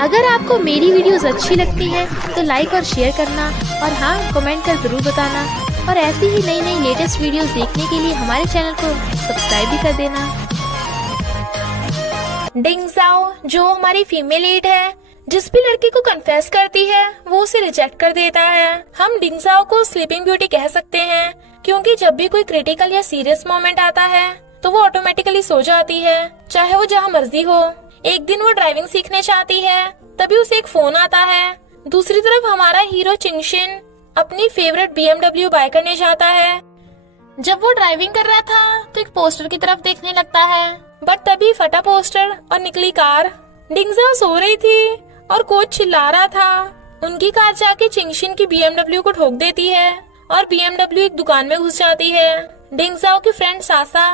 अगर आपको मेरी वीडियोस अच्छी लगती है तो लाइक और शेयर करना और हाँ कमेंट कर जरूर बताना। और ऐसी ही नई नई लेटेस्ट वीडियोस देखने के लिए हमारे चैनल को सब्सक्राइब भी कर देना। डिंग जाओ जो हमारी फीमेल लीड है, जिस भी लड़की को कन्फेस करती है वो उसे रिजेक्ट कर देता है। हम डिंग जाओ को स्लीपिंग ब्यूटी कह सकते हैं, क्योंकि जब भी कोई क्रिटिकल या सीरियस मोमेंट आता है तो वो ऑटोमेटिकली सो जाती है, चाहे वो जहाँ मर्जी हो। एक दिन वो ड्राइविंग सीखने चाहती है, तभी उसे एक फोन आता है। दूसरी तरफ हमारा हीरो चिंगशिन अपनी फेवरेट BMW बाय करने जाता है। जब वो ड्राइविंग कर रहा था तो एक पोस्टर की तरफ देखने लगता है, बट तभी फटा पोस्टर और निकली कार। डिंगजाओ सो रही थी और कोच चिल्ला रहा था। उनकी कार जाके चिंगशिन की BMW को ठोक देती है और BMW एक दुकान में घुस जाती है। डिंगजाओ की फ्रेंड सासा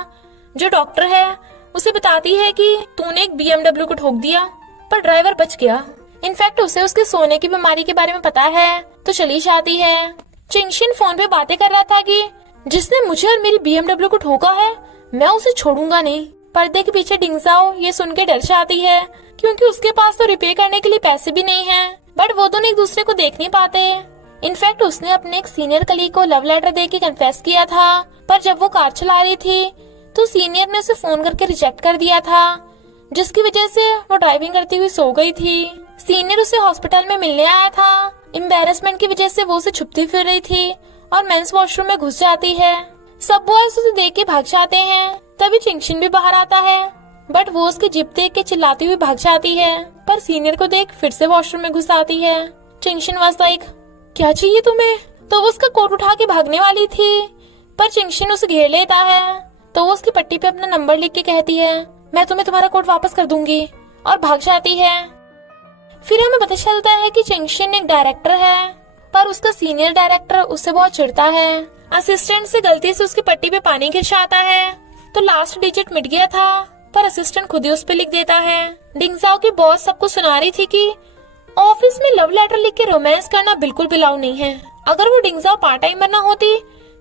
जो डॉक्टर है उसे बताती है कि तूने एक BMW को ठोक दिया पर ड्राइवर बच गया। इनफैक्ट उसे उसके सोने की बीमारी के बारे में पता है तो चली जाती है। चिंगशिन फोन पे बातें कर रहा था कि जिसने मुझे और मेरी BMW को ठोका है मैं उसे छोड़ूंगा नहीं। पर्दे के पीछे डिंगजाओ ये सुन के डर जाती है, क्योंकि उसके पास तो रिपेयर करने के लिए पैसे भी नहीं है। बट वो दोनों एक दूसरे को देख नहीं पाते। इनफैक्ट उसने अपने एक सीनियर कलीग को लव लेटर दे के कन्फेस किया था, पर जब वो कार चला रही थी तो सीनियर ने उसे फोन करके रिजेक्ट कर दिया था, जिसकी वजह से वो ड्राइविंग करती हुई सो गई थी। सीनियर उसे हॉस्पिटल में मिलने आया था। एम्बैरेसमेंट की वजह से वो उसे छुपती फिर रही थी और मेंस वॉशरूम में घुस जाती है। सब बॉयज उसे देख के भाग जाते हैं। तभी चिंगशिन भी बाहर आता है, बट वो उसकी जिप देख के चिल्लाती हुई भाग जाती है, पर सीनियर को देख फिर से वॉशरूम में घुस आती है। चिंगशिन वाज लाइक, क्या चाहिए तुम्हें? तो वो उसका कोट उठा के भागने वाली थी, पर चिंगशिन उसे घेर लेता है। तो वो उसकी पट्टी पे अपना नंबर लिख के कहती है, मैं तुम्हें तुम्हारा कोट वापस कर दूंगी, और भाग जाती है। फिर हमें पता चलता है कि चिंगशिन एक डायरेक्टर है, पर उसका सीनियर डायरेक्टर उससे बहुत चिढ़ता है। असिस्टेंट से गलती से उसकी पट्टी पे पानी गिर जाता है, तो लास्ट डिजिट मिट गया था, पर असिस्टेंट खुद ही उस पे लिख देता है। डिंगजाओ की बॉस सबको सुना रही थी कि ऑफिस में लव लेटर लिख के रोमांस करना बिल्कुल भी अलाउ नहीं है। अगर वो डिंगजाओ पार्ट टाइमर ना होती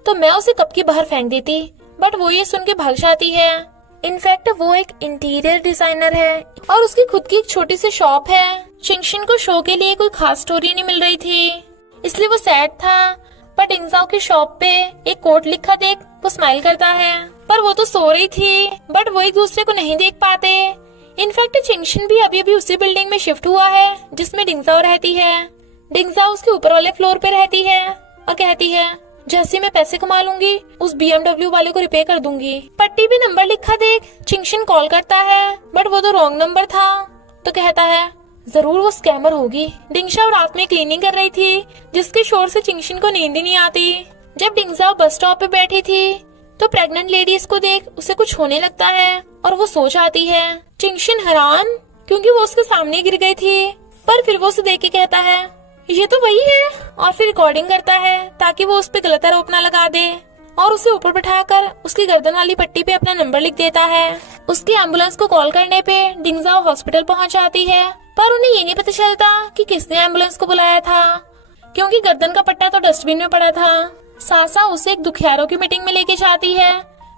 तो मैं उसे कब की बाहर फेंक देती, बट वो ये सुन के भाग जाती है। इनफैक्ट वो एक इंटीरियर डिजाइनर है और उसकी खुद की एक छोटी सी शॉप है। चिंगशिन को शो के लिए कोई खास स्टोरी नहीं मिल रही थी, इसलिए वो सैड था। पर डिंगजाओ की शॉप पे एक कोट लिखा देख वो स्माइल करता है, पर वो तो सो रही थी, बट वो एक दूसरे को नहीं देख पाते। इनफैक्ट चिंगशिन भी अभी अभी उसी बिल्डिंग में शिफ्ट हुआ है जिसमें डिंगजाओ रहती है। डिंगजाओ उसके ऊपर वाले फ्लोर पे रहती है और कहती है, जैसे मैं पैसे कमा लूंगी उस BMW वाले को रिपेयर कर दूंगी। पट्टी पे नंबर लिखा देख चिंगशिन कॉल करता है, बट वो तो रॉन्ग नंबर था। तो कहता है, जरूर वो स्कैमर होगी। डिंगजाओ रात में क्लीनिंग कर रही थी, जिसके शोर से चिंगशिन को नींद ही नहीं आती। जब डिंगजाओ बस स्टॉप पे बैठी थी तो प्रेग्नेंट लेडीज को देख उसे कुछ होने लगता है और वो सो जाती है। चिंगशिन हैरान, क्योंकि वो उसके सामने गिर गई थी, पर फिर वो उसे देख के कहता है, ये तो वही है, और फिर रिकॉर्डिंग करता है ताकि वो उस पे गलत आरोप ना लगा दे, और उसे ऊपर बिठाकर उसकी गर्दन वाली पट्टी पे अपना नंबर लिख देता है। उसकी एम्बुलेंस को कॉल करने पे डिंगजाओ हॉस्पिटल पहुंच जाती है, पर उन्हें ये नहीं पता चलता कि किसने एम्बुलेंस को बुलाया था, क्योंकि गर्दन का पट्टा तो डस्टबिन में पड़ा था। सासा उसे एक दुखियारों की मीटिंग में लेके जाती है।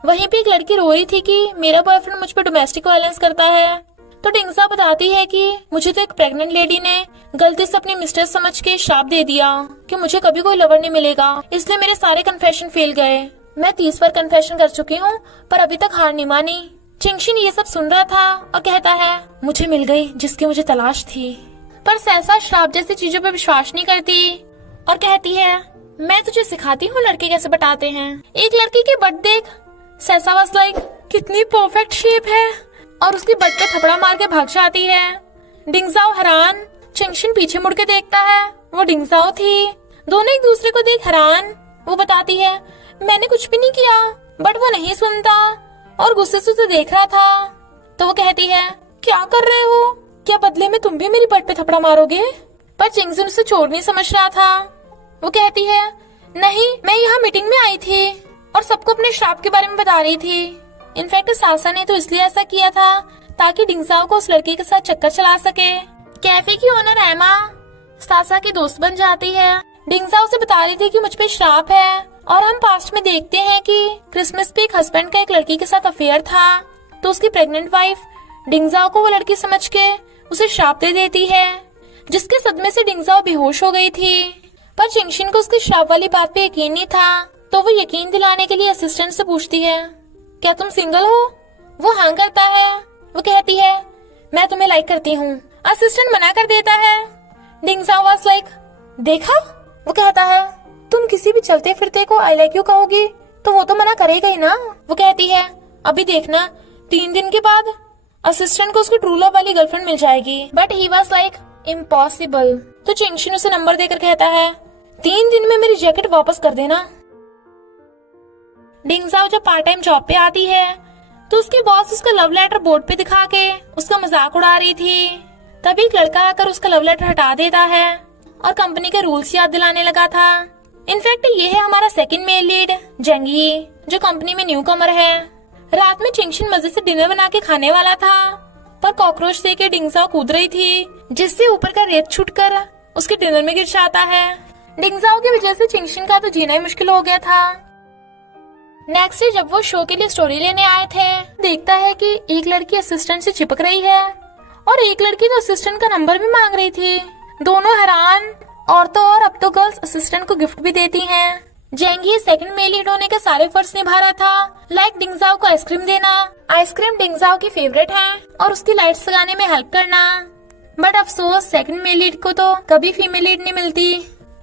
वहीं पे एक लड़की रो रही थी कि मेरा बॉयफ्रेंड मुझ पे डोमेस्टिक वायलेंस करता है। तो डिंगजाओ बताती है कि मुझे तो एक प्रेग्नेंट लेडी ने गलती से अपनी मिस्टर समझ के श्राप दे दिया कि मुझे कभी कोई लवर नहीं मिलेगा, इसलिए मेरे सारे कन्फेशन फेल गए। मैं 30 बार कन्फेशन कर चुकी हूँ, पर अभी तक हार नहीं मानी। चिंगशिन ये सब सुन रहा था और कहता है, मुझे मिल गई जिसकी मुझे तलाश थी। पर सैसा श्राप जैसी चीजों पर विश्वास नहीं करती और कहती है, मैं तुझे सिखाती हूँ लड़के कैसे बटाते हैं। एक लड़की की बट देख सैसा वाज लाइक, कितनी परफेक्ट शेप है, और उसकी बट पे थपड़ा मार के भाग जाती है। डिंगजाओ हैरान। चिंगशिन पीछे मुड़ के देखता है, वो डिंगजाओ थी। दोनों एक दूसरे को देख हैरान। वो बताती है, मैंने कुछ भी नहीं किया, बट वो नहीं सुनता और गुस्से से उसे देख रहा था। तो वो कहती है, क्या कर रहे हो? क्या बदले में तुम भी मेरी बट पे थपड़ा मारोगे? पर चिंगशिन उसे चोर नहीं समझ रहा था। वो कहती है, नहीं, मैं यहाँ मीटिंग में आई थी और सबको अपने श्राप के बारे में बता रही थी। इनफैक्ट सासा ने तो इसलिए ऐसा किया था ताकि डिंगजाओ को उस लड़की के साथ चक्कर चला सके। कैफे की ओनर एमा सासा की दोस्त बन जाती है। डिंगजाओ से बता रही थी कि मुझ पे श्राप है, और हम पास्ट में देखते हैं कि क्रिसमस पे एक हस्बैंड का एक लड़की के साथ अफेयर था, तो उसकी प्रेग्नेंट वाइफ डिंगजाओ को वो लड़की समझ के उसे श्राप दे देती है, जिसके सदमे से डिंगजाओ बेहोश हो गई थी। पर चिंगशिन को उसकी श्राप वाली बात पे यकीन नहीं था, तो वो यकीन दिलाने के लिए असिस्टेंट से पूछती है, क्या तुम सिंगल हो? वो हाँ करता है। वो कहती है, मैं तुम्हें लाइक करती हूँ। असिस्टेंट मना कर देता है। डिंगजाओ वाज लाइक, देखा? वो कहता है, तुम किसी भी चलते फिरते को आई लाइक यू कहोगी तो वो तो मना करेगा ही ना। वो कहती है, अभी देखना 3 दिन के बाद असिस्टेंट को उसकी ट्रू लव वाली गर्लफ्रेंड मिल जाएगी। But he was like, impossible. तो चिंगशिन उसे नंबर देकर कहता है, 3 दिन में मेरी जैकेट वापस कर देना। डिंगजाओ जब पार्ट टाइम जॉब पे आती है तो उसकी बॉस उसका लव लेटर बोर्ड पे दिखा के उसका मजाक उड़ा रही थी। तभी एक लड़का आकर उसका लव लेटर हटा देता है और कंपनी के रूल्स याद दिलाने लगा था। इनफैक्ट ये है हमारा सेकंड मेल लीड जेंगी, जो कंपनी में न्यू कमर है। रात में चिंगशिन मजे से डिनर बना के खाने वाला था, पर कॉकरोच देख के डिंगजाओ कूद रही थी, जिससे ऊपर का रेत छूटकर उसके डिनर में गिर जाता है। डिंगजाओ की वजह से चिंगशिन का तो जीना ही मुश्किल हो गया था। नेक्स्ट डे जब वो शो के लिए स्टोरी लेने आए थे, देखता है कि एक लड़की असिस्टेंट से चिपक रही है और एक लड़की तो असिस्टेंट का नंबर भी मांग रही थी। दोनों हैरान। और तो और अब तो गर्ल्स असिस्टेंट को गिफ्ट भी देती हैं। जेंगी सेकंड मेल लीड होने के सारे फर्ज निभा रहा था, लाइक डिंगजाओ को आइसक्रीम देना। आइसक्रीम डिंगजाओ की फेवरेट है और उसकी लाइट्स लगाने में हेल्प करना। बट अफसोस सेकंड मेल लीड को तो कभी फीमेल लीड नहीं मिलती।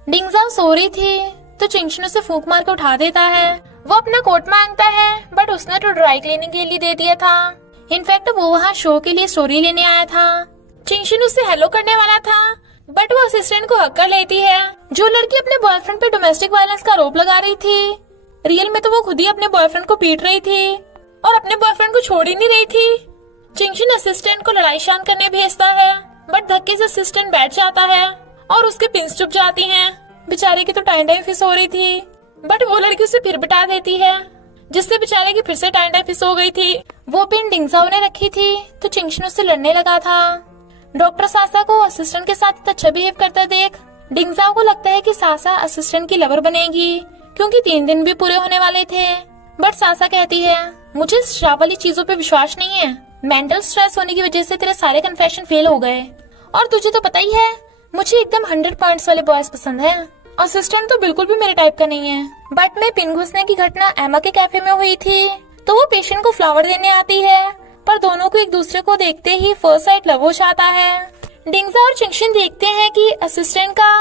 डिंगजाओ सो रही थी तो चिंगशिन उसे फूंक मार के उठा देता है। वो अपना कोट मांगता है, बट उसने तो ड्राई क्लीनिंग के लिए दे दिया था। इनफैक्ट वो वहाँ शो के लिए स्टोरी लेने आया था। चिंगशिन उससे हेलो करने वाला था, बट वो असिस्टेंट को हक कर लेती है। जो लड़की अपने बॉयफ्रेंड पे डोमेस्टिक वायलेंस का आरोप लगा रही थी, रियल में तो वो खुद ही अपने बॉयफ्रेंड को पीट रही थी और अपने बॉयफ्रेंड को छोड़ ही नहीं रही थी। चिंगशिन असिस्टेंट को लड़ाई शांत करने भेजता है, बट धक्के से असिस्टेंट बैठ जाता है और उसके पिंस चुप जाती हैं। बेचारे की तो टाइम फिस हो रही थी, बट वो लड़की उसे फिर बिठा देती है, जिससे बेचारे की फिर से टाइम फिस हो गई थी। वो पिन डिंगजाओ ने रखी थी तो चिंगशिन उससे लड़ने लगा था। डॉक्टर सासा को असिस्टेंट के साथ अच्छा बिहेव करता देख डिंगजाओ को लगता है कि सासा असिस्टेंट की लवर बनेगी, क्योंकि 3 दिन भी पूरे होने वाले थे। बट सासा कहती है, मुझे श्राप वाली चीजों पे विश्वास नहीं है। मेंटल स्ट्रेस होने की वजह से तेरे सारे कन्फेशन फेल हो गए, और तुझे तो पता ही है मुझे एकदम 100 पॉइंट्स वाले बॉयज पसंद है। असिस्टेंट तो बिल्कुल भी मेरे टाइप का नहीं है। बट में पिन घुसने की घटना एमा के कैफे में हुई थी, तो वो पेशेंट को फ्लावर देने आती है, पर दोनों को एक दूसरे को देखते ही फर्स्ट साइट लव हो जाता है। डिंगजाओ और चिंगशिन देखते हैं कि असिस्टेंट का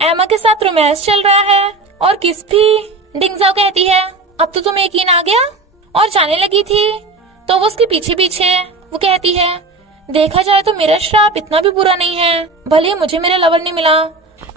एमा के साथ रोमांस चल रहा है और किस भी। डिंगजाओ कहती है, अब तो तुम्हें यकीन आ गया, और जाने लगी थी तो वो उसके पीछे पीछे। वो कहती है, देखा जाए तो मेरा श्राप इतना भी बुरा नहीं है, भले मुझे मेरा लवर नहीं मिला,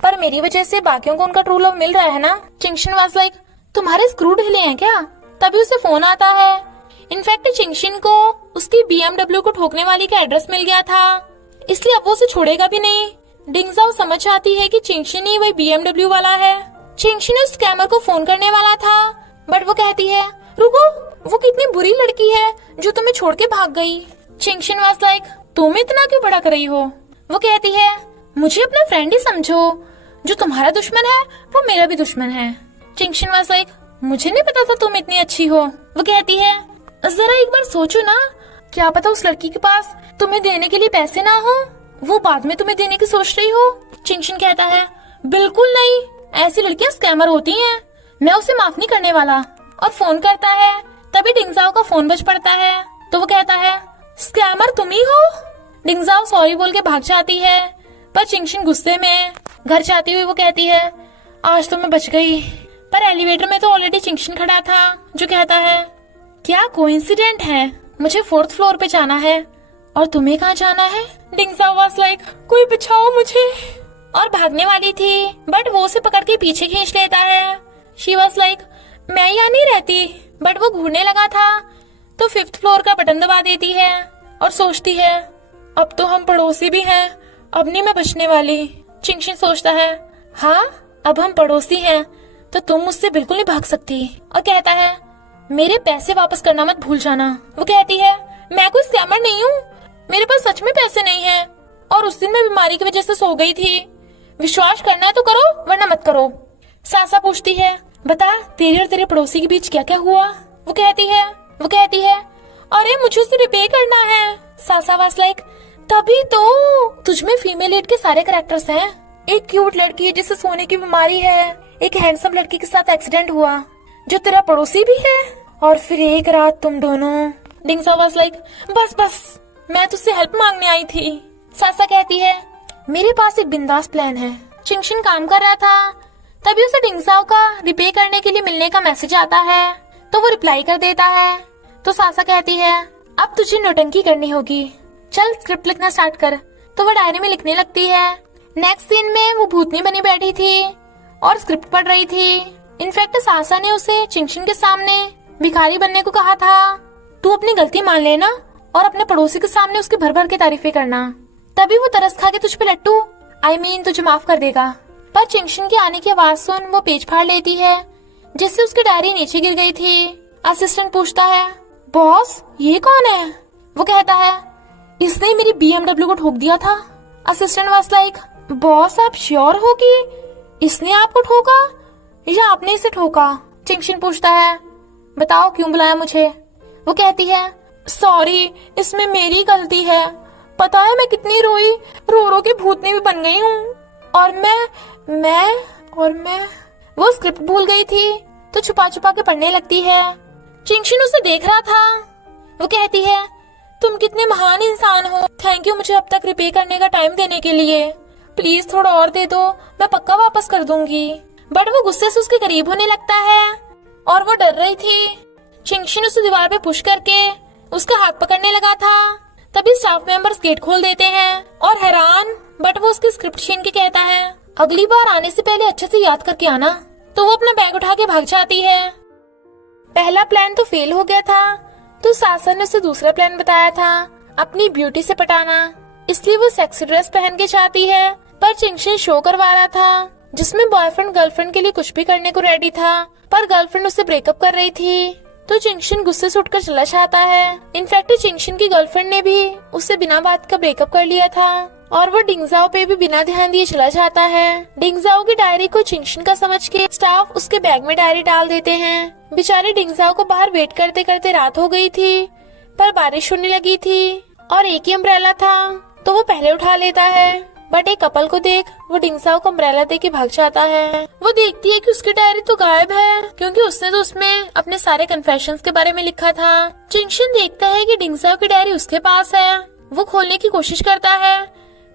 पर मेरी वजह से बाकियों को उनका ट्रू लव मिल रहा है ना। चिंगशिन वाज लाइक, तुम्हारे स्क्रू ढीले हैं क्या? तभी उसे फोन आता है। इनफैक्ट चिंगशिन को उसकी BMW को ठोकने वाली का एड्रेस मिल गया था, इसलिए अब वो उसे छोड़ेगा भी नहीं। डिंगजाओ समझ आती है कि चिंगशिन ही वही BMW वाला है। चिंगशिन उस स्कैमर को फोन करने वाला था, बट वो कहती है, रुको, वो कितनी बुरी लड़की है जो तुम्हें छोड़ के भाग गई। चिंगशिन वाज लाइक, तुम इतना क्यों भड़क रही हो? वो कहती है, मुझे अपना फ्रेंड ही समझो, जो तुम्हारा दुश्मन है वो मेरा भी दुश्मन है। चिंगशिन वाज लाइक, मुझे नहीं पता था तुम इतनी अच्छी हो। वो कहती है, जरा एक बार सोचो ना, क्या पता उस लड़की के पास तुम्हें देने के लिए पैसे ना हो, वो बाद में तुम्हें देने की सोच रही हो। चिंगशिन कहता है, बिल्कुल नहीं, ऐसी लड़कियां स्कैमर होती हैं, मैं उसे माफ नहीं करने वाला। और फोन करता है, तभी डिंगजाओ का फोन बज पड़ता है, तो वो कहता है, स्कैमर तुम ही हो। डिंगजाओ सॉरी बोल के भाग जाती है, पर चिंगशिन गुस्से में घर जाती हुई वो कहती है, आज तो मैं बच गई। पर एलिवेटर में तो ऑलरेडी चिंगशिन खड़ा था, जो कहता है, क्या कोइंसिडेंट है, मुझे 4th फ्लोर पे जाना है और तुम्हें कहाँ जाना है? डिंगजाओ वाज लाइक, कोई बचाओ मुझे, और भागने वाली थी, बट वो उसे पकड़ के पीछे खींच लेता है। शी वाज लाइक, मैं यहाँ नहीं रहती, बट वो घूरने लगा था तो 5th फ्लोर का बटन दबा देती है और सोचती है, अब तो हम पड़ोसी भी हैं, अब नहीं मैं बचने वाली। चिंगशिन सोचता है, हाँ अब हम पड़ोसी हैं तो तुम मुझसे बिल्कुल नहीं भाग सकती, और कहता है, मेरे पैसे वापस करना मत भूल जाना। वो कहती है, मैं कोई स्कैमर नहीं हूँ, मेरे पास सच में पैसे नहीं हैं, और उस दिन मैं बीमारी की वजह से सो गई थी, विश्वास करना है तो करो वरना मत करो। सासा पूछती है, बता तेरे और तेरे पड़ोसी के बीच क्या क्या हुआ? वो कहती है, अरे मुझे उसे रिपे करना है। सासा वाज लाइक, तभी तो तुझमें फीमेल लीड के सारे कैरेक्टर्स हैं। एक क्यूट लड़की है जिसे सोने की बीमारी है, एक हैंडसम लड़की के साथ एक्सीडेंट हुआ जो तेरा पड़ोसी भी है, और फिर एक रात तुम दोनों। डिंगसा वाज लाइक बस मैं तुझसे हेल्प मांगने आई थी। सासा कहती है मेरे पास एक बिंदास प्लान है। चिंगशिन काम कर रहा था, तभी उसे डिंगसाओ का रिपे करने के लिए मिलने का मैसेज आता है, तो वो रिप्लाई कर देता है। तो सासा कहती है अब तुझे नौटंकी करनी होगी, चल स्क्रिप्ट लिखना स्टार्ट कर। तो वो डायरी में लिखने लगती है। नेक्स्ट सीन में वो भूतनी बनी बैठी थी और स्क्रिप्ट पढ़ रही थी। इनफैक्ट सासा ने उसे चिंगशिन के सामने भिखारी बनने को कहा था। तू अपनी गलती मान लेना और अपने पड़ोसी के सामने उसकी भर भर के तारीफें करना, तभी वो तरस खा के तुझ पे लट्टू तुझे माफ कर देगा। पर चिंगशिन के आने की आवाज सुन वो पेज फाड़ लेती है, जिससे उसकी डायरी नीचे गिर गई थी। असिस्टेंट पूछता है बॉस ये कौन है? वो कहता है इसने मेरी BMW को ठोक दिया था। असिस्टेंट वाज लाइक बॉस आप श्योर हो कि इसने आपको ठोका या आपने इसे ठोका? चिंगशिन पूछता है बताओ क्यों बुलाया मुझे? वो कहती है सॉरी इसमें मेरी गलती है, पता है मैं कितनी रोई, रो के भूतनी भी बन गई हूँ। और मैं वो स्क्रिप्ट भूल गई थी, तो छुपा छुपा के पढ़ने लगती है। चिंगशिन उसे देख रहा था। वो कहती है तुम कितने महान इंसान हो, थैंक यू मुझे अब तक रिपे करने का टाइम देने के लिए, प्लीज थोड़ा और दे दो, मैं पक्का वापस कर दूंगी। बट वो गुस्से से उसके करीब होने लगता है और वो डर रही थी। चिंगशिन उसे दीवार पे पुश करके उसका हाथ पकड़ने लगा था, तभी स्टाफ मेंबर्स गेट खोल देते हैं और हैरान, बट वो उसकी स्क्रिप्ट छीन के कहता है अगली बार आने से पहले अच्छे से याद करके आना। तो वो अपना बैग उठा के भाग जाती है। पहला प्लान तो फेल हो गया था, तो सासा ने उसे दूसरा प्लान बताया था अपनी ब्यूटी से पटाना, इसलिए वो सेक्सी ड्रेस पहन के जाती है। पर चिंगशिन शो करवा रहा था जिसमें बॉयफ्रेंड गर्लफ्रेंड के लिए कुछ भी करने को रेडी था, पर गर्लफ्रेंड उससे ब्रेकअप कर रही थी। तो चिंगशिन गुस्से से उठकर चला जाता है। इनफैक्ट चिंगशिन की गर्लफ्रेंड ने भी उससे बिना बात का ब्रेकअप कर लिया था और वो डिंगजाओ पे भी बिना ध्यान दिए चला जाता है। डिंगजाओ की डायरी को चिंगशिन का समझ के स्टाफ उसके बैग में डायरी डाल देते हैं। बेचारे डिंगजाओ को बाहर वेट करते करते रात हो गई थी, पर बारिश होने लगी थी और एक ही अम्ब्रेला था, तो वो पहले उठा लेता है। बट एक कपल को देख वो डिंगजाओ को अम्ब्रेला दे के भाग जाता है। वो देखती है कि उसकी डायरी तो गायब है, क्योंकि उसने तो उसमें अपने सारे कन्फेशंस के बारे में लिखा था। चिंगशिन देखता है कि डिंगजाओ की डायरी उसके पास है। वो खोलने की कोशिश करता है,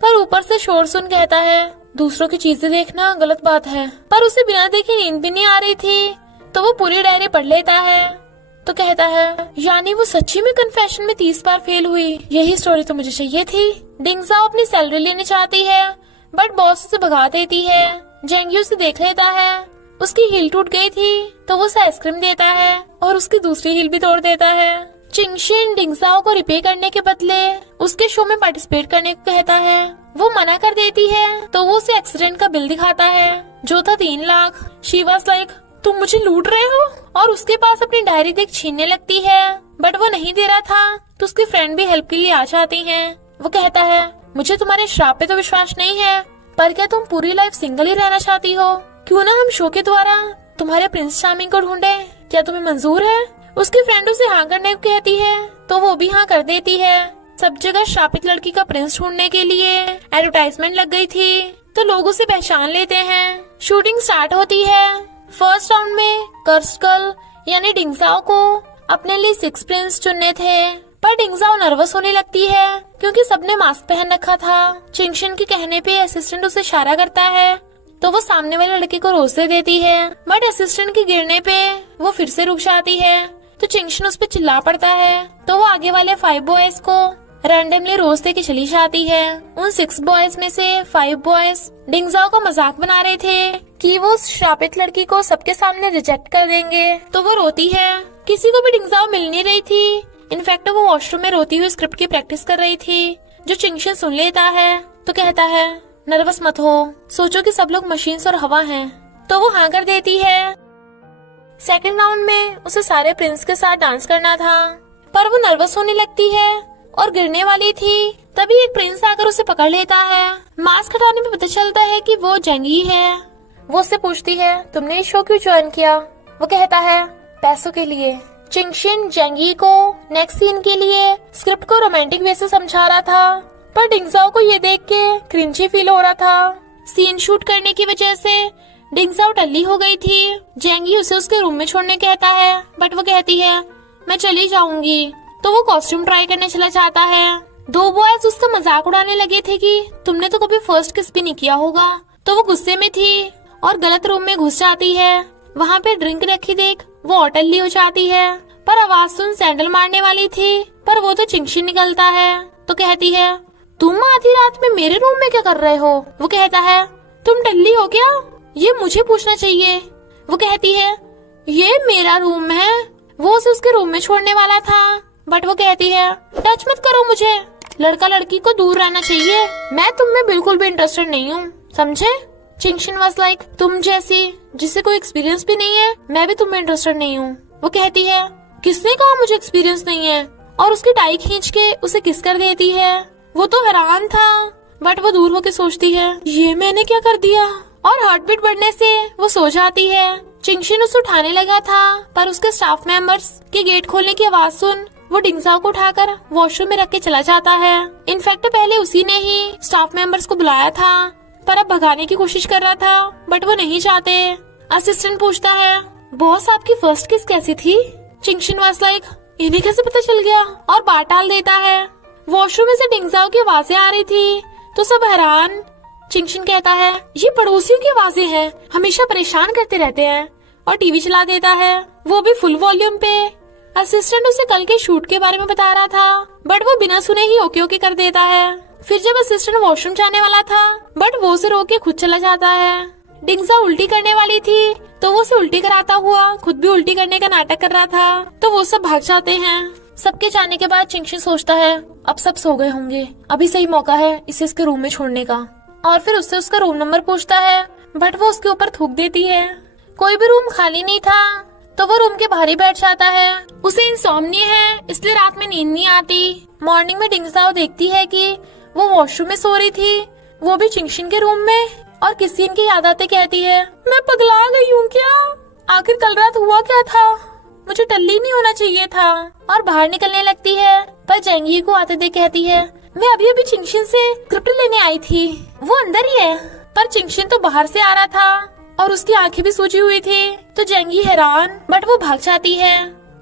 पर ऊपर से शोर सुन कहता है दूसरों की चीजें देखना गलत बात है। पर उसे बिना देखे नींद भी नहीं आ रही थी, तो वो पूरी डायरी पढ़ लेता है। तो कहता है यानी वो सच्ची में कन्फेशन में 30 बार फेल हुई, यही स्टोरी तो मुझे चाहिए थी। डिंगजाओ अपनी सैलरी लेने चाहती है, बट बॉस उसे भगा देती है। जेंगी उसे देख लेता है, उसकी हील टूट गई थी, तो वो उसे आइसक्रीम देता है और उसकी दूसरी हील भी तोड़ देता है। चिंगशिन डिंगजाओ को रिपे करने के बदले उसके शो में पार्टिसिपेट करने को कहता है। वो मना कर देती है, तो वो उसे एक्सीडेंट का बिल दिखाता है जो था 3 लाख। शी वाज लाइक तुम मुझे लूट रहे हो, और उसके पास अपनी डायरी देख छीनने लगती है, बट वो नहीं दे रहा था, तो उसकी फ्रेंड भी हेल्प के लिए आ जाती है। वो कहता है मुझे तुम्हारे श्राप पे तो विश्वास नहीं है, पर क्या तुम पूरी लाइफ सिंगल ही रहना चाहती हो? क्यों ना हम शो के द्वारा तुम्हारे प्रिंस चार्मिंग को ढूंढे, क्या तुम्हें मंजूर है? उसकी फ्रेंड उसे हाँ करने को कहती है, तो वो भी हाँ कर देती है। सब जगह श्रापित लड़की का प्रिंस ढूंढने के लिए एडवर्टाइजमेंट लग गई थी, तो लोग उसे पहचान लेते हैं। शूटिंग स्टार्ट होती है। फर्स्ट राउंड में कर्स्ड गर्ल यानी डिंगजाओ को अपने लिए 6 प्रिंस चुनने थे, पर डिंगजाओ नर्वस होने लगती है क्योंकि सबने मास्क पहन रखा था। चिंगशिन के कहने पे असिस्टेंट उसे इशारा करता है, तो वो सामने वाले लड़के को रोज दे देती है, बट असिस्टेंट के गिरने पे वो फिर से रुक जाती है। तो चिंगशिन उस पे चिल्ला पड़ता है, तो वो आगे वाले 5 बॉयज को रैंडमली रोज दे के चली जाती है। उन 6 बॉयज में से 5 बॉयज डिंगजाओ का मजाक बना रहे थे कि वो उस श्रापित लड़की को सबके सामने रिजेक्ट कर देंगे। तो वो रोती है, किसी को भी डिंगजाओ मिल नहीं रही थी। इनफैक्ट वो वॉशरूम में रोती हुई स्क्रिप्ट की प्रैक्टिस कर रही थी, जो चिंगशिन सुन लेता है। तो कहता है नर्वस मत हो, सोचो कि सब लोग मशीन्स और हवा हैं। तो वो हाँ कर देती है। सेकंड राउंड में उसे सारे प्रिंस के साथ डांस करना था, पर वो नर्वस होने लगती है और गिरने वाली थी। तभी एक प्रिंस आकर उसे पकड़ लेता है। मास्क हटाने में पता चलता है कि वो जेंगी है। वो उससे पूछती है तुमने इस शो क्यों ज्वाइन किया? वो कहता है पैसों के लिए। चिंगशिन जेंगी को नेक्स्ट सीन के लिए स्क्रिप्ट को रोमांटिक वे से समझा रहा था, पर डिंगजाओ को ये देख के क्रिंजी फील हो रहा था। सीन शूट करने की वजह से डिंगजाओ टल्ली हो गई थी। जेंगी उसे उसके रूम में छोड़ने कहता है, बट वो कहती है मैं चली जाऊंगी। तो वो कॉस्ट्यूम ट्राई करने चला जाता है। दो बॉयज उसका मजाक उड़ाने लगे थे कि तुमने तो कभी फर्स्ट किस भी नहीं किया होगा। तो वो गुस्से में थी और गलत रूम में घुस जाती है। वहाँ पे ड्रिंक रखी देख वो और टल्ली हो जाती है। पर आवाज सुन सैंडल मारने वाली थी, पर वो तो चिंगशिन निकलता है। तो कहती है तुम आधी रात में मेरे रूम में क्या कर रहे हो। वो कहता है तुम टल्ली हो क्या, ये मुझे पूछना चाहिए। वो कहती है ये मेरा रूम है। वो उसे उसके रूम में छोड़ने वाला था, बट वो कहती है टच मत करो मुझे, लड़का लड़की को दूर रहना चाहिए। मैं तुम में बिल्कुल भी इंटरेस्टेड नहीं हूँ, समझे। चिंगशिन वाज लाइक तुम जैसी जिससे कोई एक्सपीरियंस भी नहीं है, मैं भी तुम में इंटरेस्टेड नहीं हूँ। वो कहती है किसने कहा मुझे एक्सपीरियंस नहीं है, और उसकी टाई खींच के उसे किस कर देती है। वो तो हैरान था, बट वो दूर होके सोचती है ये मैंने क्या कर दिया, और हार्ट बीट बढ़ने से वो सो जाती है। चिंगशिन उसे उठाने लगा था, पर उसके स्टाफ मेंबर्स के गेट खोलने की आवाज सुन वो डिंगजाओ को उठाकर वॉशरूम में रख के चला जाता है। इनफैक्ट पहले उसी ने ही स्टाफ मेंबर्स को बुलाया था, पर अब भगाने की कोशिश कर रहा था, बट वो नहीं चाहते। असिस्टेंट पूछता है बॉस आपकी फर्स्ट किस कैसी थी। चिंगशिन वाज लाइक इन्हें कैसे पता चल गया, और बात टाल देता है। वॉशरूम में से डिंगजाओ की आवाजें आ रही थी, तो सब हैरान। चिंगशिन कहता है ये पड़ोसियों की आवाजें हैं, हमेशा परेशान करते रहते हैं, और टीवी चला देता है, वो भी फुल वॉल्यूम पे। असिस्टेंट उसे कल के शूट के बारे में बता रहा था, बट वो बिना सुने ही ओके ओके कर देता है। फिर जब असिस्टेंट वॉशरूम जाने वाला था, बट वो उसे रोक के खुद चला जाता है। डिंगजाओ उल्टी करने वाली थी, तो वो उसे उल्टी कराता हुआ खुद भी उल्टी करने का नाटक कर रहा था। तो वो सब भाग जाते हैं। सबके जाने के बाद चिंगशिन सोचता है अब सब सो गए होंगे, अभी सही मौका है इसे इसके रूम में छोड़ने का। और फिर उससे उसका रूम नंबर पूछता है, बट वो उसके ऊपर थूक देती है। कोई भी रूम खाली नहीं था, तो वो रूम के बाहर ही बैठ जाता है। उसे इंसोम्निया है, इसलिए रात में नींद नहीं आती। मॉर्निंग में डिंगजाओ देखती है कि वो वॉशरूम में सो रही थी, वो भी चिंगशिन के रूम में, और किसी इनकी याद आते कहती है मैं पगला गई हूँ क्या, आखिर कल रात हुआ क्या था, मुझे टल्ली नहीं होना चाहिए था। और बाहर निकलने लगती है, पर जेंगी को आते देख कहती है मैं अभी अभी चिंगशिन से स्क्रिप्ट लेने आई थी, वो अंदर ही है। पर चिंगशिन तो बाहर से आ रहा था, और उसकी आंखें भी सूजी हुई थी। तो जेंगी हैरान, बट वो भाग जाती है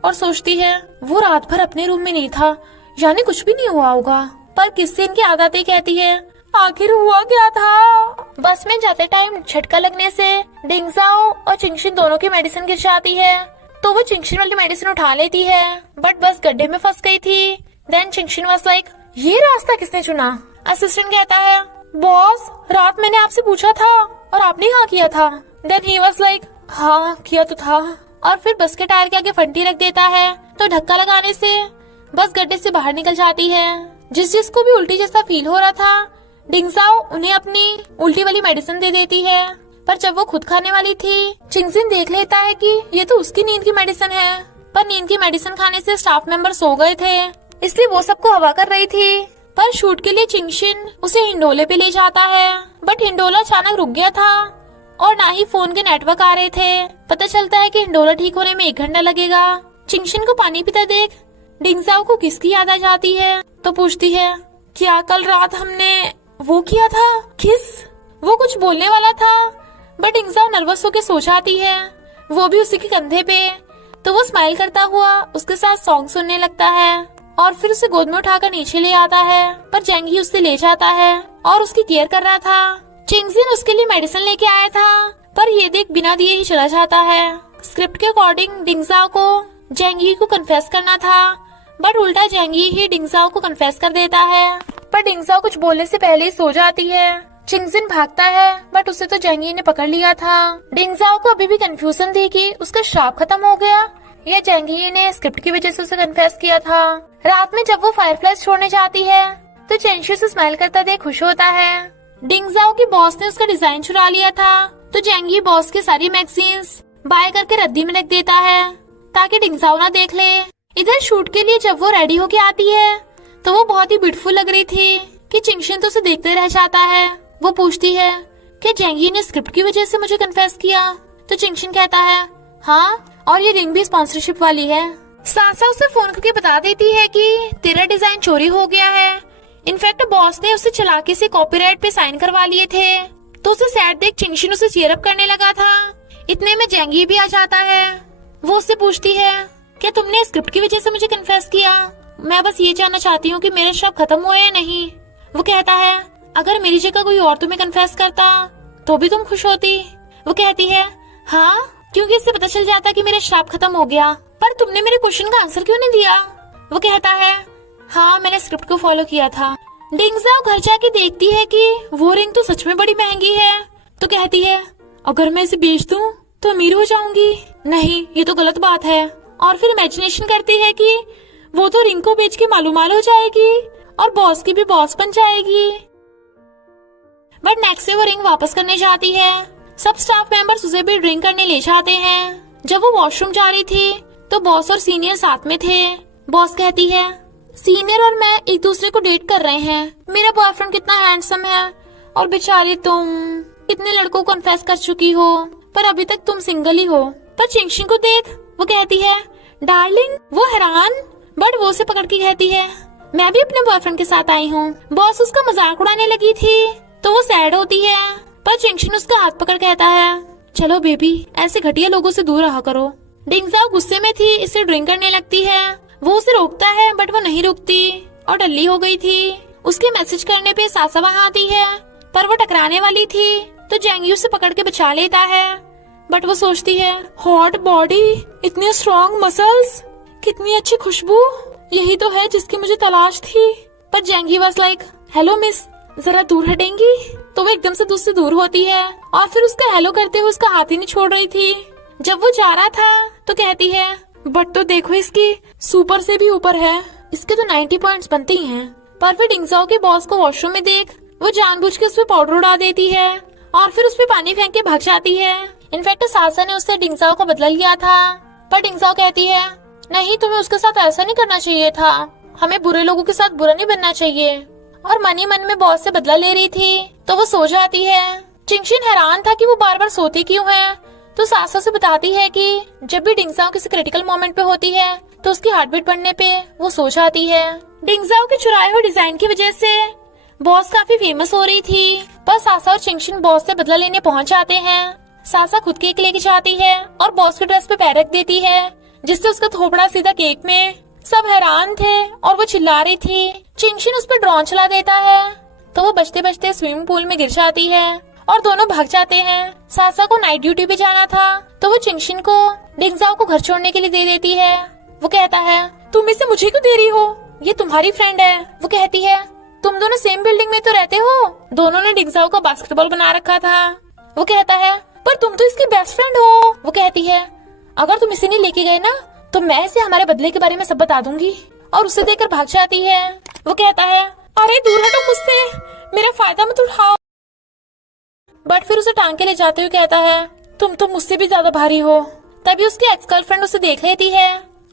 और सोचती है वो रात भर अपने रूम में नहीं था, यानी कुछ भी नहीं हुआ होगा। पर किससे इनकी आदतें कहती है आखिर हुआ क्या था। बस में जाते टाइम झटका लगने से डिंगजाओ और चिंगशिन दोनों की मेडिसिन गिर जाती है, तो वो चिंगशिन वाली मेडिसिन उठा लेती है, बट बस गड्ढे में फंस गई थी। देन चिंगशिन वाज लाइक ये रास्ता किसने चुना। असिस्टेंट कहता है बॉस रात मैंने आपसे पूछा था और आपने हाँ किया था। देन ही वाज लाइक हाँ किया तो था, और फिर बस के टायर के आगे फंटी रख देता है, तो धक्का लगाने से बस गड्ढे से बाहर निकल जाती है। जिसको भी उल्टी जैसा फील हो रहा था, डिंगजाओ उन्हें अपनी उल्टी वाली मेडिसिन दे देती है। पर जब वो खुद खाने वाली थी, चिंगशिन देख लेता है कि ये तो उसकी नींद की मेडिसिन है। पर नींद की मेडिसिन खाने से स्टाफ मेंबर सो गए थे, इसलिए वो सबको हवा कर रही थी। पर शूट के लिए चिंगशिन उसे हिंडोले पे ले जाता है, बट हिंडोला अचानक रुक गया था, और ना ही फोन के नेटवर्क आ रहे थे। पता चलता है कि हिंडोला ठीक होने में 1 घंटा लगेगा। चिंगशिन को पानी पीता देख डिंगजाओ को किसकी याद आ जाती है, तो पूछती है क्या कल रात हमने वो किया था किस। वो कुछ बोलने वाला था, बट डिंगजाओ नर्वस होके सो जाती है, वो भी उसी के कंधे पे। तो वो स्माइल करता हुआ उसके साथ सॉन्ग सुनने लगता है, और फिर उसे गोद में उठाकर नीचे ले आता है। पर जेंगी उससे ले जाता है और उसकी केयर कर रहा था। चिंगशिन उसके लिए मेडिसिन लेके आया था, पर ये देख बिना दिए ही चला जाता है। स्क्रिप्ट के अकॉर्डिंग डिंगजाओ को जेंगी को कन्फेस करना था, बट उल्टा जेंगी ही डिंगजाओ को कन्फेस कर देता है। पर डिंगजाओ कुछ बोलने से पहले ही सो जाती है। चिंगशिन भागता है, बट उसे तो जेंगी ने पकड़ लिया था। डिंगजाओ को अभी भी कंफ्यूजन थी कि उसका श्राप खत्म हो गया या जेंगी ने स्क्रिप्ट की वजह से उसे कन्फेस किया था। रात में जब वो फायरफ्लाइज छोड़ने जाती है, तो चेंशु से स्माइल करता देख खुश होता है। डिंगजाओ की बॉस ने उसका डिजाइन चुरा लिया था, तो जेंगी बॉस के सारी मैगजीन्स बाय करके रद्दी में रख देता है, ताकि डिंगजाओ ना देख ले। इधर शूट के लिए जब वो रेडी होके आती है, तो वो बहुत ही ब्यूटीफुल लग रही थी कि चिंगशिन तो उसे देखते रह जाता है। वो पूछती है कि जेंगी ने स्क्रिप्ट की वजह से मुझे कन्फेस किया, तो चिंगशिन कहता है हाँ, और ये रिंग भी स्पॉन्सरशिप वाली है। सासा उसे फोन करके बता देती है कि तेरा डिजाइन चोरी हो गया है, इनफैक्ट बॉस ने उसे चालाकी से कॉपीराइट पे साइन करवा लिए थे। तो उसे सैड देख चिंगशिन उसे चीयर अप करने लगा था। इतने में जेंगी भी आ जाता है। वो उससे पूछती है, क्या तुमने स्क्रिप्ट की वजह से मुझे कन्फेस किया? मैं बस ये जानना चाहती हूँ कि मेरा श्राप खत्म हुआ या नहीं। वो कहता है, अगर मेरी जगह कोई और तुम्हें कन्फेस करता तो भी तुम खुश होती। वो कहती है, हाँ, क्योंकि इससे पता चल जाता कि मेरा श्राप खत्म हो गया। पर तुमने मेरे क्वेश्चन का आंसर क्यों नहीं दिया? वो कहता है, हाँ, मैंने स्क्रिप्ट को फॉलो किया था। डिंगजाओ घर जाके देखती है कि वो रिंग तो सच में बड़ी महंगी है। तो कहती है, अगर मैं इसे बेच दूं तो अमीर हो जाऊंगी। नहीं, ये तो गलत बात है। और फिर इमेजिनेशन करती है कि वो तो रिंग को बेच के मालूमाल हो जाएगी और बॉस की भी बॉस बन जाएगी। बट नेक्स्ट डे वो रिंग वापस करने जाती है। सब स्टाफ मेंबर्स उसे भी ड्रिंक करने ले जाते हैं। जब वो वॉशरूम जा रही थी तो बॉस और सीनियर साथ में थे। बॉस कहती है, सीनियर और मैं एक दूसरे को डेट कर रहे हैं। मेरा बॉयफ्रेंड कितना हैंडसम है और बेचारी तुम इतने लड़कों को कन्फेस कर चुकी हो, पर अभी तक तुम सिंगल ही हो। पर चिंगशिन को देख, वो कहती है, डार्लिंग। वो हैरान, बट वो उसे पकड़ के कहती है, मैं भी अपने बॉयफ्रेंड के साथ आई हूँ। बॉस उसका मजाक उड़ाने लगी थी तो वो सैड होती है, पर चिंगशिन उसका हाथ पकड़ कहता है, चलो बेबी, ऐसे घटिया लोगों से दूर रहा करो। डिंगजाओ गुस्से में थी, इससे ड्रिंक करने लगती है। वो उसे रोकता है बट वो नहीं रुकती और डल्ली हो गई थी। उसके मैसेज करने पे सासा वहाँ आती है, पर वो टकराने वाली थी तो जेंगी उसे पकड़ के बचा लेता है। बट वो सोचती है, हॉट बॉडी, इतने स्ट्रॉन्ग मसल्स, कितनी अच्छी खुशबू, यही तो है जिसकी मुझे तलाश थी। पर जेंगी वाज लाइक, हेलो मिस, जरा दूर हटेंगी? तो वो एकदम से उससे दूर होती है और फिर उसका हेलो करते हुए उसका हाथ ही नहीं छोड़ रही थी। जब वो जा रहा था तो कहती है, बट तो देखो, इसकी सुपर से भी ऊपर है, इसके तो 90 पॉइंट्स बनते ही हैं। पर फिर डिंगजाओ के बॉस को वॉशरूम में देख वो जानबूझ के उस पे पाउडर उड़ा देती है और फिर उस पे पानी फेंक के भाग जाती है। इनफैक्ट सासा ने उससे डिंगजाओ का बदला लिया था, पर डिंगजाओ कहती है, नहीं, तुम्हें उसके साथ ऐसा नहीं करना चाहिए था, हमें बुरे लोगों के साथ बुरा नहीं बनना चाहिए। और मन ही मन में बॉस से बदला ले रही थी तो वो सो जाती है। चिंगशिन हैरान था कि वो बार बार सोती क्यों है, तो सासा से बताती है कि जब भी डिंगजाओ किसी क्रिटिकल मोमेंट पे होती है तो उसकी हार्ट बीट बढ़ने पे वो सो जाती है। डिंगजाओ के चुराए हुए डिजाइन की वजह से बॉस काफी फेमस हो रही थी, पर सासा और चिंगशिन बॉस से बदला लेने पहुंच जाते हैं। सासा खुद केक लेके जाती है और बॉस के ड्रेस पे पैर रख देती है, जिससे उसका थोपड़ा सीधा केक में। सब हैरान थे और वो चिल्ला रही थी। चिंगशिन उस पर ड्रोन चला देता है तो वो बचते बचते स्विमिंग पूल में गिर जाती है और दोनों भाग जाते हैं। सासा को नाइट ड्यूटी पे जाना था तो वो चिंगशिन को डिंगजाओ को घर छोड़ने के लिए दे देती है। वो कहता है, तुम इसे मुझे क्यों दे रही हो, ये तुम्हारी फ्रेंड है। वो कहती है, तुम दोनों सेम बिल्डिंग में तो रहते हो। दोनों ने डिंगजाओ का बास्केटबॉल बना रखा था। वो कहता है, पर तुम तो इसकी बेस्ट फ्रेंड हो। वो कहती है, अगर तुम इसे नहीं लेके गए ना तो मैं इसे हमारे बदले के बारे में सब बता दूंगी, और उसे देकर भाग जाती है। वो कहता है, अरे दूर हटो मुझसे, मेरा फायदा मत उठाओ। बट फिर उसे टांग के ले जाते हुए कहता है, तुम तो मुझसे भी ज्यादा भारी हो। तभी उसकी एक्स गर्लफ्रेंड उसे देख लेती है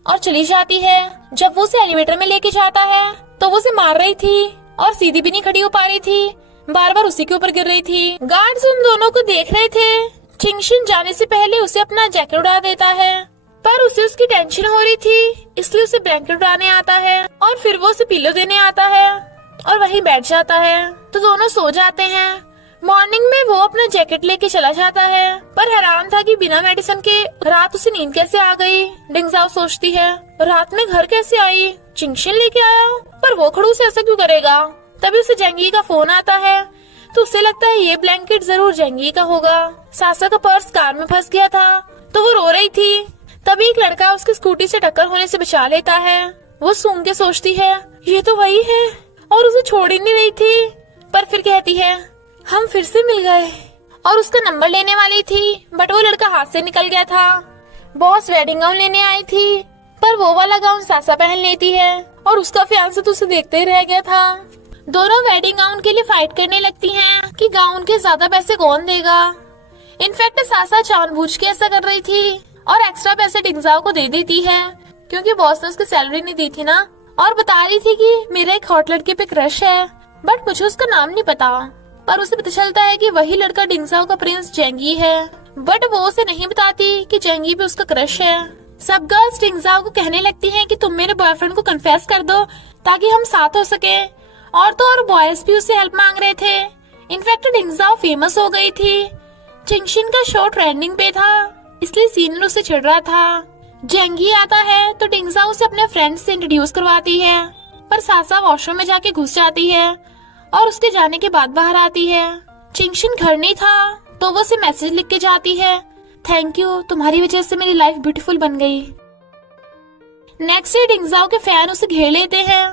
और चली जाती है। जब वो उसे एलिवेटर में लेके जाता है तो वो उसे मार रही थी और सीधी भी नहीं खड़ी हो पा रही थी, बार बार उसी के ऊपर गिर रही थी। गार्ड्स उन दोनों को देख रहे थे। चिंगशिन जाने से पहले उसे अपना जैकेट उड़ा देता है, पर उसे उसकी टेंशन हो रही थी, इसलिए उसे ब्लैंकेट उड़ाने आता है और फिर वो उसे पिलो देने आता है और वहीं बैठ जाता है। तो दोनों सो जाते हैं। मॉर्निंग में वो अपना जैकेट लेके चला जाता है, पर हैरान था कि बिना मेडिसिन के रात उसे नींद कैसे आ गई। डिंगजाओ सोचती है, रात में घर कैसे आई, चिंगशिन लेके आया, पर वो खड़ूस ऐसा क्यों करेगा। तभी उसे जेंगी का फोन आता है तो उसे लगता है ये ब्लैंकेट जरूर जेंगी का होगा। सासा का पर्स कार में फंस गया था तो वो रो रही थी। तभी एक लड़का उसकी स्कूटी से टक्कर होने से बचा लेता है। वो सूंघ के सोचती है, ये तो वही है, और उसे छोड़ ही नहीं रही थी। पर फिर कहती है, हम फिर से मिल गए, और उसका नंबर लेने वाली थी, बट वो लड़का हाथ से निकल गया था। बॉस वेडिंग गाउन लेने आई थी, पर वो वाला गाउन सासा पहन लेती है और उसका फियांसे तो उसे देखते ही रह गया था। दोनों वेडिंग गाउन के लिए फाइट करने लगती हैं कि गाउन के ज्यादा पैसे कौन देगा। इनफैक्ट सासा जानबूझ के ऐसा कर रही थी और एक्स्ट्रा पैसे डिंगजाओ को दे देती है, क्योंकि बॉस ने उसकी सैलरी नहीं दी थी ना, और बता रही थी कि मेरा एक हॉट लड़के पे क्रश है, बट मुझे उसका नाम नहीं पता। पर उसे पता चलता है कि वही लड़का डिंगजाओ का प्रिंस जेंगी है, बट वो उसे नहीं बताती कि जेंगी पे उसका क्रश है। सब गर्ल्स डिंगजाओ को कहने लगती हैं कि तुम मेरे बॉयफ्रेंड को कन्फेस कर दो ताकि हम साथ हो सके और तो और बॉयज भी उससे हेल्प मांग रहे थे। इनफैक्ट डिंगजाओ फेमस हो गई थी। चिंगशिन का शो ट्रेंडिंग पे था, इसलिए सीनियर उसे चिढ़ रहा था। जेंगी आता है तो डिंगजाओ उसे अपने फ्रेंड्स से इंट्रोड्यूस करवाती है, पर सासा वॉशरूम में जाके घुस जाती है और उसके जाने के बाद बाहर आती है। चिंगशिन घर नहीं था तो वो उसे मैसेज लिख के जाती है, थैंक यू, तुम्हारी वजह से मेरी लाइफ ब्यूटीफुल बन गई। नेक्स्ट डे डिंगजाओ के फैन उसे घेर लेते हैं।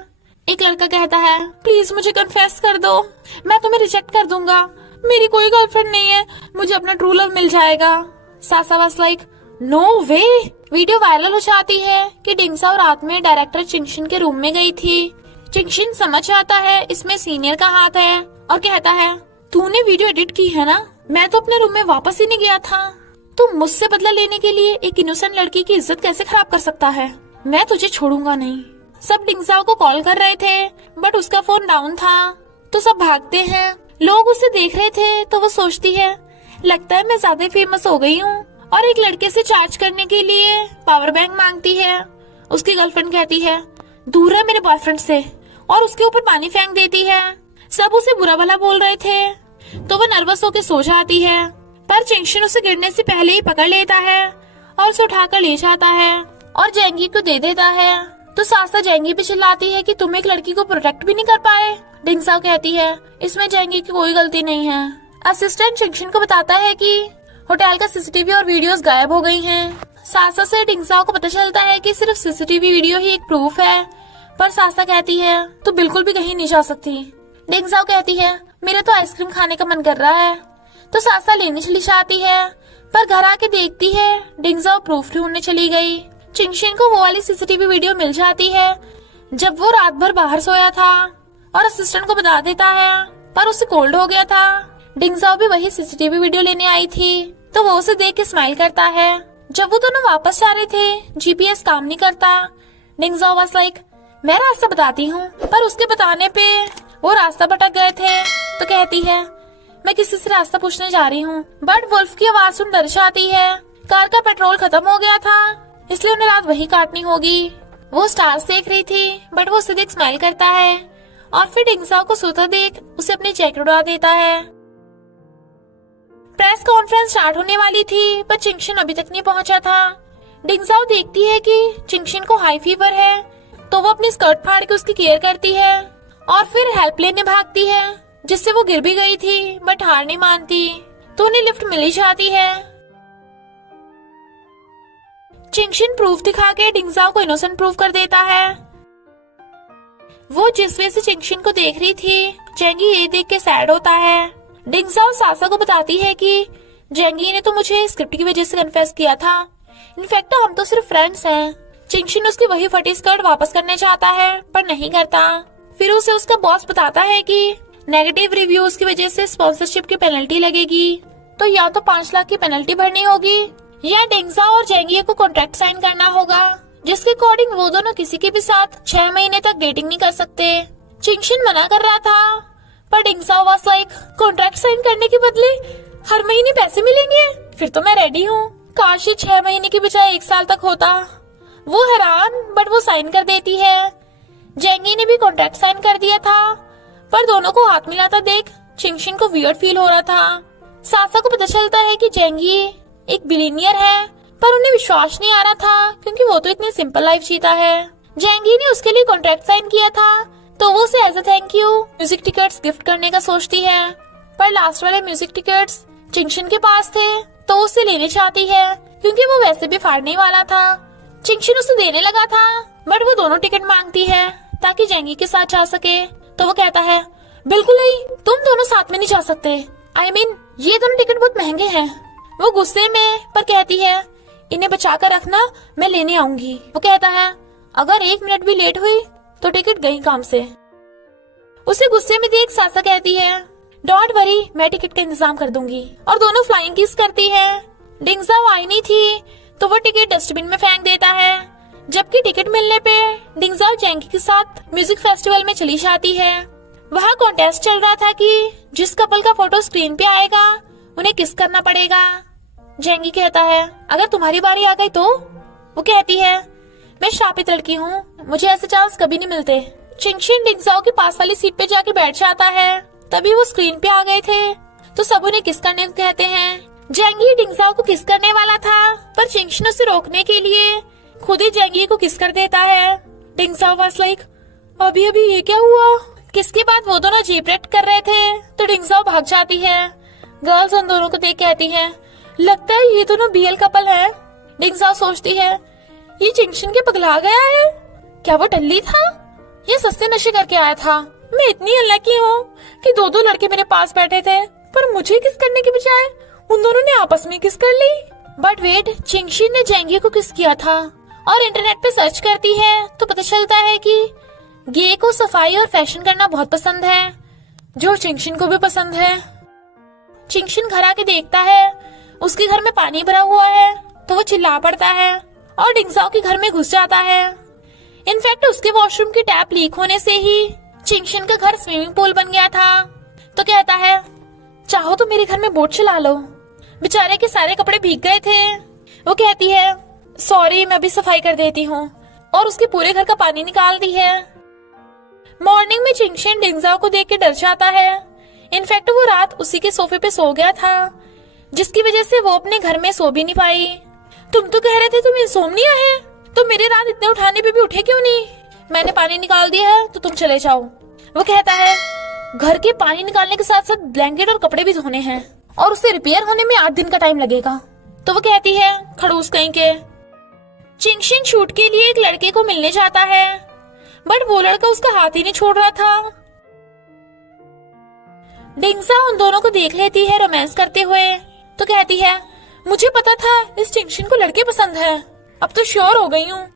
एक लड़का कहता है, प्लीज मुझे कन्फेस कर दो, मैं तुम्हें रिजेक्ट कर दूंगा, मेरी कोई गर्लफ्रेंड नहीं है, मुझे अपना ट्रू लव मिल जाएगा। Sasha was like, no way. Video viral हो जाती है कि डिंगजाओ रात में डायरेक्टर चिंगशिन के रूम में गई थी। चिंगशिन समझ आता है इसमें सीनियर का हाथ है और कहता है, तूने वीडियो एडिट की है ना, मैं तो अपने रूम में वापस ही नहीं गया था। तुम मुझसे बदला लेने के लिए एक इनोसेंट लड़की की इज्जत कैसे खराब कर सकता है, मैं तुझे छोड़ूंगा नहीं। सब डिंगजाओ को कॉल कर रहे थे बट उसका फोन डाउन था, तो सब भागते हैं। लोग उसे देख रहे थे तो वो सोचती है, लगता है मैं ज्यादा फेमस हो गई हूँ, और एक लड़के से चार्ज करने के लिए पावर बैंक मांगती है। उसकी गर्लफ्रेंड कहती है, दूर है मेरे बॉयफ्रेंड से, और उसके ऊपर पानी फेंक देती है। सब उसे बुरा भला बोल रहे थे तो वो नर्वस होकर सो जाती है, पर चिंगशिन उसे गिरने से पहले ही पकड़ लेता है और उसे उठाकर ले जाता है और जेंगी को दे देता है। तो सासा जेंगी पे चिल्लाती है कि तुम एक लड़की को प्रोटेक्ट भी नहीं कर पाए। डिंगजाओ कहती है, इसमें जेंगी की कोई गलती नहीं है। असिस्टेंट चिंगशिन को बताता है कि होटल का सीसीटीवी और वीडियोस गायब हो गई हैं। सासा से डिंगजाओ को पता चलता है कि सिर्फ सीसीटीवी वीडियो ही एक प्रूफ है, पर सासा कहती है, तू बिल्कुल भी कहीं नहीं जा सकती। डिंगजाओ कहती है, मेरा तो आइसक्रीम खाने का मन कर रहा है। तो सासा लेने चली जाती है, पर घर आके देखती है डिंगजाओ प्रूफ ढूंढने चली गई। चिंगशिन को वो वाली सीसीटीवी वीडियो मिल जाती है जब वो रात भर बाहर सोया था, और असिस्टेंट को बता देता है, पर उसे कोल्ड हो गया था। डिंगजाओ भी वही सीसीटीवी वीडियो लेने आई थी, तो वो उसे देख के स्माइल करता है। जब वो दोनों वापस जा रहे थे, जीपीएस काम नहीं करता। डिंगजाओ वाज लाइक, मैं रास्ता बताती हूँ, पर उसके बताने पे वो रास्ता भटक गए थे। तो कहती है, मैं किसी से रास्ता पूछने जा रही हूँ, बट वुल्फ की आवाज सुन डर जाती है। कार का पेट्रोल खत्म हो गया था, इसलिए उन्हें रात वही काटनी होगी। वो स्टार्स देख रही थी, बट वो उसे देख स्माइल करता है, और फिर डिंगजाओ को सोता देख उसे अपनी जैकेट उड़ा देता है। प्रेस कॉन्फ्रेंस स्टार्ट होने वाली थी, पर चिंगशिन अभी तक नहीं पहुंचा था। डिंगजाओ देखती है कि चिंगशिन को हाई फीवर है, तो वो अपनी स्कर्ट फाड़ के उसकी केयर करती है, और फिर हेल्प लेने भागती है, जिससे वो गिर भी गई थी, बट हार नहीं मानती, तो उन्हें लिफ्ट मिल ही जाती है। चिंगशिन प्रूफ दिखा के डिंगजाओ को इनोसेंट प्रूफ कर देता है। वो जिस वे से चिंगशिन को देख रही थी, जेंगी ये देख के सैड होता है। डिंगजाओ सासा को बताती है कि जेंगी ने तो मुझे स्क्रिप्ट की वजह से कन्फेस किया था, इनफैक्ट हम तो सिर्फ फ्रेंड्स हैं। चिंगशिन उसकी वही फटी स्कर्ट वापस करने चाहता है, पर नहीं करता। फिर उसे उसका बॉस बताता है कि नेगेटिव रिव्यूज की वजह से स्पॉन्सरशिप की पेनल्टी लगेगी, तो या तो 5 लाख की पेनल्टी भरनी होगी, या डिंगजाओ और जेंगी को कॉन्ट्रैक्ट साइन करना होगा, जिसके अकॉर्डिंग वो दोनों किसी के भी साथ 6 महीने तक डेटिंग नहीं कर सकते। चिंगशिन मना कर रहा था, पर डिंगजाओ वाज लाइक, कॉन्ट्रैक्ट साइन करने के बदले हर महीने पैसे मिलेंगे, फिर तो मैं रेडी हूँ। काश ये 6 महीने की बजाय 1 साल तक होता। वो हैरान, बट वो साइन कर देती है। जेंगी ने भी कॉन्ट्रैक्ट साइन कर दिया था, पर दोनों को हाथ मिलाता देख चिंगशिन को वियर्ड फील हो रहा था। सासा को पता चलता है कि जेंगी एक बिलियनियर है, पर उन्हें विश्वास नहीं आ रहा था, क्योंकि वो तो इतनी सिंपल लाइफ जीता है। जेंगी ने उसके लिए कॉन्ट्रैक्ट साइन किया था, तो वो उसे as a thank you music tickets gift करने का सोचती है, पर लास्ट वाले म्यूजिक टिकट्स चिंगशिन के पास थे, तो उसे लेने चाहती है, क्योंकि वो वैसे भी फाड़ने वाला था। चिंगशिन उसे देने लगा था, बट वो दोनों टिकट मांगती है ताकि जेंगी के साथ जा सके। तो वो कहता है, बिल्कुल नहीं, तुम दोनों साथ में नहीं जा सकते, I mean, ये दोनों टिकट बहुत महंगे हैं। वो गुस्से में, पर कहती है, इन्हें बचा कर रखना, मैं लेने आऊंगी। वो कहता है, अगर 1 मिनट भी लेट हुई तो टिकट गई काम से। उसे गुस्से में देख सासा कहती है, डोंट वरी, मैं टिकट का इंतजाम कर दूंगी, और दोनों फ्लाइंग किस करती है। डिंगजाओ आई नहीं थी, तो वो टिकट डस्टबिन में फेंक देता है, जबकि टिकट मिलने पे डिंगजाओ जेंगी के साथ म्यूजिक फेस्टिवल में चली जाती है। वहाँ कॉन्टेस्ट चल रहा था कि जिस कपल का फोटो स्क्रीन पे आएगा उन्हें किस करना पड़ेगा। जेंगी कहता है, अगर तुम्हारी बारी आ गई तो? वो कहती है, मैं श्रापित लड़की हूँ, मुझे ऐसे चांस कभी नहीं मिलते। चिंगशिन डिंगजाओ के पास वाली सीट पे जाके बैठ जाता है। तभी वो स्क्रीन पे आ गए थे तो सब उन्हें किस करने को कहते हैं। जेंगी डिंगजाओ को किस करने वाला था, पर चिंगशिन उसे रोकने के लिए खुद ही जेंगी को किस कर देता है। डिंगजाओ वाज लाइक, अभी अभी ये क्या हुआ। किसके बाद वो दोनों जीप रेड कर रहे थे तो डिंगजाओ भाग जाती है। गर्ल्स उन दोनों को देख कहती हैं, लगता है ये दोनों बीएल कपल है। डिंगजाओ सोचती है, ये चिंगशिन के पगला गया है, क्या वो टल्ली था, ये सस्ते नशे करके आया था। मैं इतनी अनलकी हूँ कि दो दो लड़के मेरे पास बैठे थे, पर मुझे किस करने के बजाय उन दोनों ने आपस में किस कर ली। बट वेट, चिंगशिन ने जेंगी को किस किया था। और इंटरनेट पे सर्च करती है तो पता चलता है कि गे को सफाई और फैशन करना बहुत पसंद है, जो चिंगशिन को भी पसंद है। चिंगशिन घर आके देखता है उसके घर में पानी भरा हुआ है तो वो चिल्ला पड़ता है और डिंगजाओ के घर में घुस जाता है। इनफैक्ट उसके वॉशरूम की टैप लीक होने से ही चिंगशिन का घर स्विमिंग पूल बन गया था। तो कहता है, चाहो तो मेरे घर में बोट चला लो। बेचारे के सारे कपड़े भीग गए थे। वो कहती है, सॉरी मैं अभी सफाई कर देती हूँ, और उसके पूरे घर का पानी निकालती है। मॉर्निंग में चिंगशिन डिंगजाओ को देख के डर जाता है। इनफैक्ट वो रात उसी के सोफे पे सो गया था, जिसकी वजह से वो अपने घर में सो भी नहीं पाई। तुम तो कह रहे थे तुम इंसोम्निया है, तो मेरे रात इतने उठाने पे भी उठे क्यों नहीं। मैंने पानी निकाल दिया है तो तुम चले जाओ। वो कहता है, घर के पानी निकालने के साथ साथ ब्लैंकेट और कपड़े भी धोने हैं और उसे रिपेयर होने में 8 दिन का टाइम लगेगा। तो वो कहती है, खड़ूस कहीं के। चिंगशिन शूट के लिए एक लड़के को मिलने जाता है, बट वो लड़का उसका हाथ ही नहीं छोड़ रहा था। डिंगजाओ उन दोनों को देख लेती है रोमांस करते हुए, तो कहती है, मुझे पता था इस चिंगशिन को लड़के पसंद है, अब तो श्योर हो गई हूँ।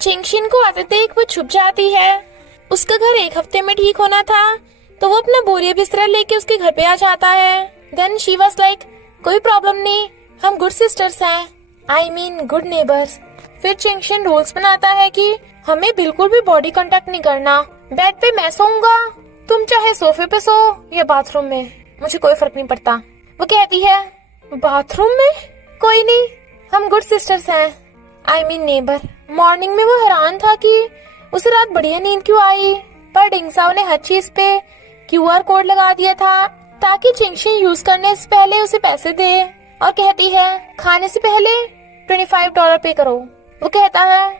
चिंगशिन को आते देख वो छुप जाती है। उसका घर 1 हफ्ते में ठीक होना था, तो वो अपना बोरिया बिस्तरा लेके उसके घर पे आ जाता है। देन शी वाज लाइक, कोई प्रॉब्लम नहीं, हम गुड सिस्टर्स हैं, आई मीन गुड नेबर्स। फिर चिंगशिन रूल्स बनाता है कि हमें बिल्कुल भी बॉडी कांटेक्ट नहीं करना। बेड पे मैं सोऊंगा, तुम चाहे सोफे पे सो या बाथरूम में, मुझे कोई फर्क नहीं पड़ता। वो कहती है, बाथरूम में? कोई नहीं, हम गुड सिस्टर्स हैं, आई मीन नेबर। मॉर्निंग में वो हैरान था कि उसे रात बढ़िया नींद क्यों आई, पर डिंगजाओ ने हर चीज पे QR कोड लगा दिया था ताकि चिंगशिन यूज करने से पहले उसे पैसे दे। और कहती है, खाने से पहले $25 पे करो। वो कहता है,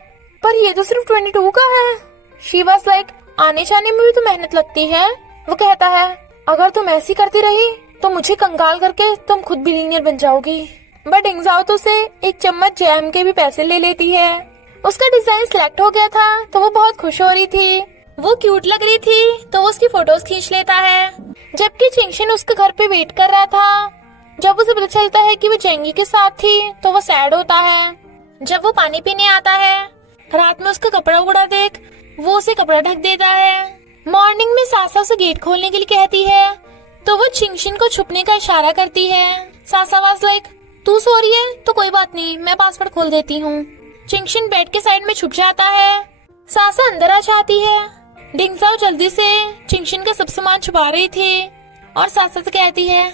पर ये तो सिर्फ 22 का है। शी वाज लाइक, आने जाने में भी तो मेहनत लगती है। वो कहता है, अगर तुम ऐसी करती रही तो मुझे कंगाल करके तुम खुद बिलियनियर बन जाओगी। बट डिंगजाओ तो उसे 1 चम्मच जैम के भी पैसे ले लेती है। उसका डिजाइन सिलेक्ट हो गया था तो वो बहुत खुश हो रही थी। वो क्यूट लग रही थी तो वो उसकी फोटोज खींच लेता है, जबकि चिंगशिन उसके घर पे वेट कर रहा था। जब उसे पता चलता है कि वो जेंगी के साथ थी तो वो सैड होता है। जब वो पानी पीने आता है, रात में उसका कपड़ा उगड़ा देख वो उसे कपड़ा ढक देता है। मॉर्निंग में सासा उसे गेट खोलने के लिए कहती है तो वो चिंगशिन को छुपने का इशारा करती है। सासा वाज लाइक, तू सो रही है तो कोई बात नहीं, मैं पासवर्ड खोल देती हूँ। चिंगशिन बेड के साइड में छुप जाता है। सासा अंदर आ जाती है। डिंगजाओ जल्दी से चिंगशिन का सब सामान छुपा रही थी और सासा से कहती है,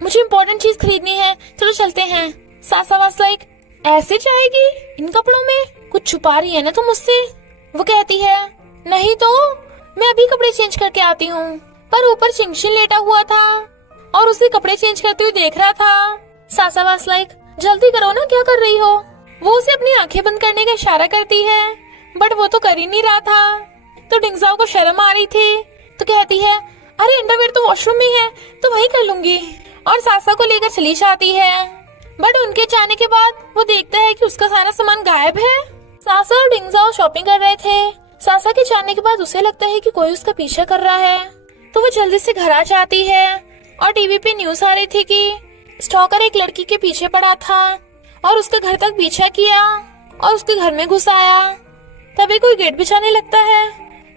मुझे इम्पोर्टेंट चीज खरीदनी है, चलो चलते हैं। सासा वाज लाइक, ऐसे जाएगी इन कपड़ों में, कुछ छुपा रही है ना तुम मुझसे। वो कहती है, नहीं तो मैं अभी कपड़े चेंज करके आती हूँ। पर ऊपर चिंगशिन लेटा हुआ था और उसे कपड़े चेंज करते हुए देख रहा था। सासा वाज लाइक, जल्दी करो ना, क्या कर रही हो। वो उसे अपनी आंखें बंद करने का इशारा करती है, बट वो तो कर ही नहीं रहा था। तो डिंगजाओ को शर्म आ रही थी तो कहती है, अरे अंडरवेयर तो वॉशरूम में है, तो वही कर लूंगी। और सासा को लेकर चली जाती है। बट उनके जाने के बाद वो देखता है कि उसका सारा सामान गायब है। सासा और डिंगजाओ शॉपिंग कर रहे थे। सासा के जाने के बाद उसे लगता है कि कोई उसका पीछा कर रहा है, तो वो जल्दी से घर आ जाती है। और टीवी पे न्यूज आ रही थी कि स्टॉकर एक लड़की के पीछे पड़ा था और उसके घर तक पीछा किया और उसके घर में घुस आया। तभी कोई गेट बिछाने लगता है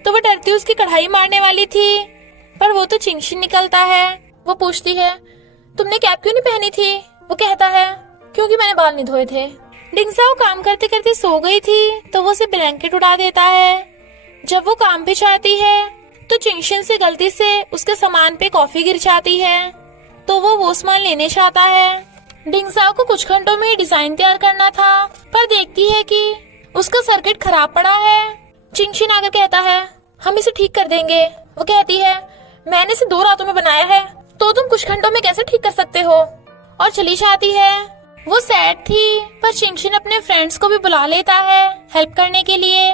तो वो डरती उसकी कढ़ाई मारने वाली थी, पर वो तो चिंगशिन निकलता है। वो पूछती है, तुमने कैप क्यों नहीं पहनी थी। वो कहता है, क्योंकि मैंने बाल नहीं धोए थे। डिंगजाओ काम करते करते सो गई थी तो वो उसे ब्लैंकेट उड़ा देता है। जब वो काम पे जाती है तो चिंगशिन से गलती से उसके सामान पे कॉफी गिर जाती है, तो वो सामान लेने जाता है। डिंगजाओ को कुछ घंटों में डिजाइन तैयार करना था, पर देखती है कि उसका सर्किट खराब पड़ा है। चिंगशिन आकर कहता है हम इसे ठीक कर देंगे। वो कहती है मैंने इसे 2 रातों में बनाया है, तो तुम कुछ घंटों में कैसे ठीक कर सकते हो, और चली जाती है। वो सैड थी, पर चिंगशिन अपने फ्रेंड्स को भी बुला लेता है हेल्प करने के लिए।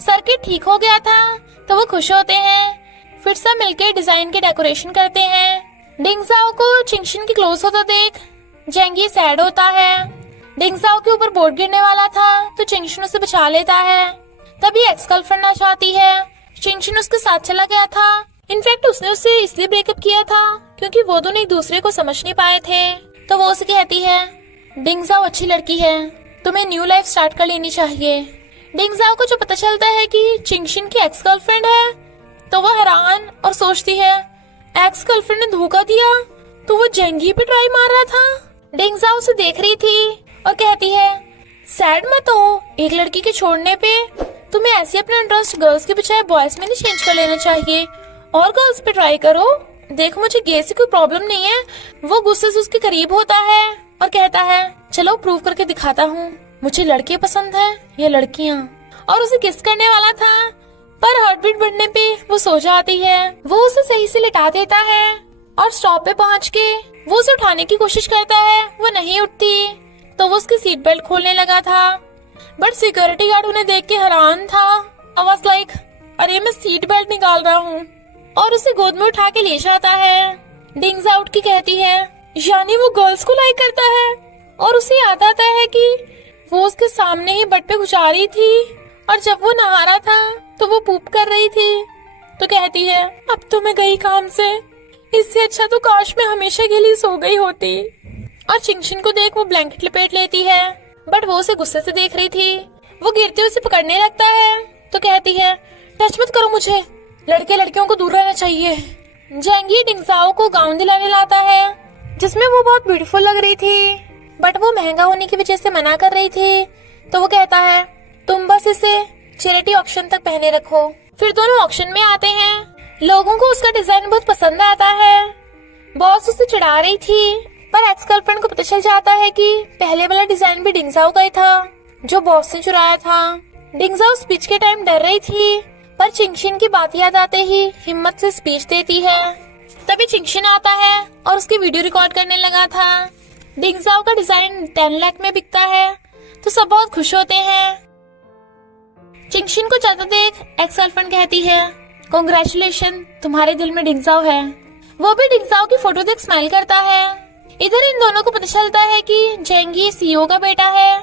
सर्किट ठीक हो गया था तो वो खुश होते हैं। फिर सब मिलकर डिजाइन के डेकोरेशन करते हैं। डिंगजाओ को चिंगशिन की क्लोज होता देख जेंगी सैड होता है। डिंगजाओ के ऊपर बोर्ड गिरने वाला था तो चिंगशिन उसे बचा लेता है। तभी एक्स गर्लफ्रेंड आ जाती है। चिंगशिन उसके साथ चला गया था। इनफैक्ट उसने उससे इसलिए ब्रेकअप किया था क्योंकि वो दोनों एक दूसरे को समझ नहीं पाए थे। तो वो उसे कहती है डिंगजाओ अच्छी लड़की है, तुम्हें न्यू लाइफ स्टार्ट कर लेनी चाहिए। डिंगजाओ को जो पता चलता है कि चिंगशिन की एक्स गर्लफ्रेंड है तो वो हैरान और सोचती है एक्स गर्लफ्रेंड ने धोखा दिया तो वो जेंगी पे ट्राई मार रहा था। डिंगजाओ उसे देख रही थी और कहती है सैड मत हो, एक लड़की के छोड़ने पे तुम्हें ऐसे अपना इंटरेस्ट गर्ल्स के बजाय बॉयज में नहीं चेंज कर लेना चाहिए और गर्ल्स पे ट्राई करो। देख मुझे गे से कोई प्रॉब्लम नहीं है। वो गुस्से से उसके करीब होता है और कहता है चलो प्रूव करके दिखाता हूँ, मुझे लड़के पसंद है या लड़कियाँ। और उसे किस करने वाला था पर हार्ट बीट बढ़ने पे वो सो जाती है। वो उसे सही से लिटा देता है और स्टॉप पे पहुँच के वो उसे उठाने की कोशिश करता है, वो नहीं उठती तो वो उसकी सीट बेल्ट खोलने लगा था। बट सिक्योरिटी गार्ड उन्हें देख के हैरान था। आई वाज लाइक अरे मैं सीट बेल्ट निकाल रहा हूँ, और उसे गोद में उठा के ले जाता है। डिंगजाओ की कहती है यानी वो गर्ल्स को लाइक करता है, और उसे याद आता है कि वो उसके सामने ही बट पे गुजारी थी और जब वो नहा रहा था तो वो पूप कर रही थी। तो कहती है अब तो मैं गई काम से, इससे अच्छा तो काश मैं हमेशा के लिए सो गई होती। और चिंगशिन को देख वो ब्लैंकेट लपेट लेती है, बट वो उसे गुस्से से देख रही थी। वो गिरते उसे पकड़ने लगता है तो कहती है टच मत करो मुझे, लड़के लड़कियों को दूर रहना चाहिए। जेंगी डिंगजाओ को गाउन दिलाने लाता है जिसमें वो बहुत ब्यूटीफुल लग रही थी, बट वो महंगा होने की वजह से मना कर रही थी। तो वो कहता है तुम बस इसे चैरिटी ऑक्शन तक पहने रखो। फिर दोनों ऑक्शन में आते हैं। लोगों को उसका डिजाइन बहुत पसंद आता है। बॉस उसे चिढ़ा रही थी, पर एक्स गर्लफ्रेंड को पता चल जाता है कि पहले वाला डिजाइन भी डिंगजाओ का ही था जो बॉस ने चुराया था। डिंगजाओ स्पीच के टाइम डर रही थी, पर चिंगशिन की बात याद आते ही हिम्मत से स्पीच देती है। तभी चिंगशिन आता है और उसकी वीडियो रिकॉर्ड करने लगा था। डिंगजाओ का डिजाइन 10 लाख में बिकता है तो सब बहुत खुश होते हैं। चिंगशिन को जाता देख एक्स गर्लफ्रेंड कहती है कांग्रेचुलेशन, तुम्हारे दिल में डिंगजाओ है। वो भी डिंगजाओ की फोटो देख स्माइल करता है। इधर इन दोनों को पता चलता है कि जेंगी सीईओ का बेटा है।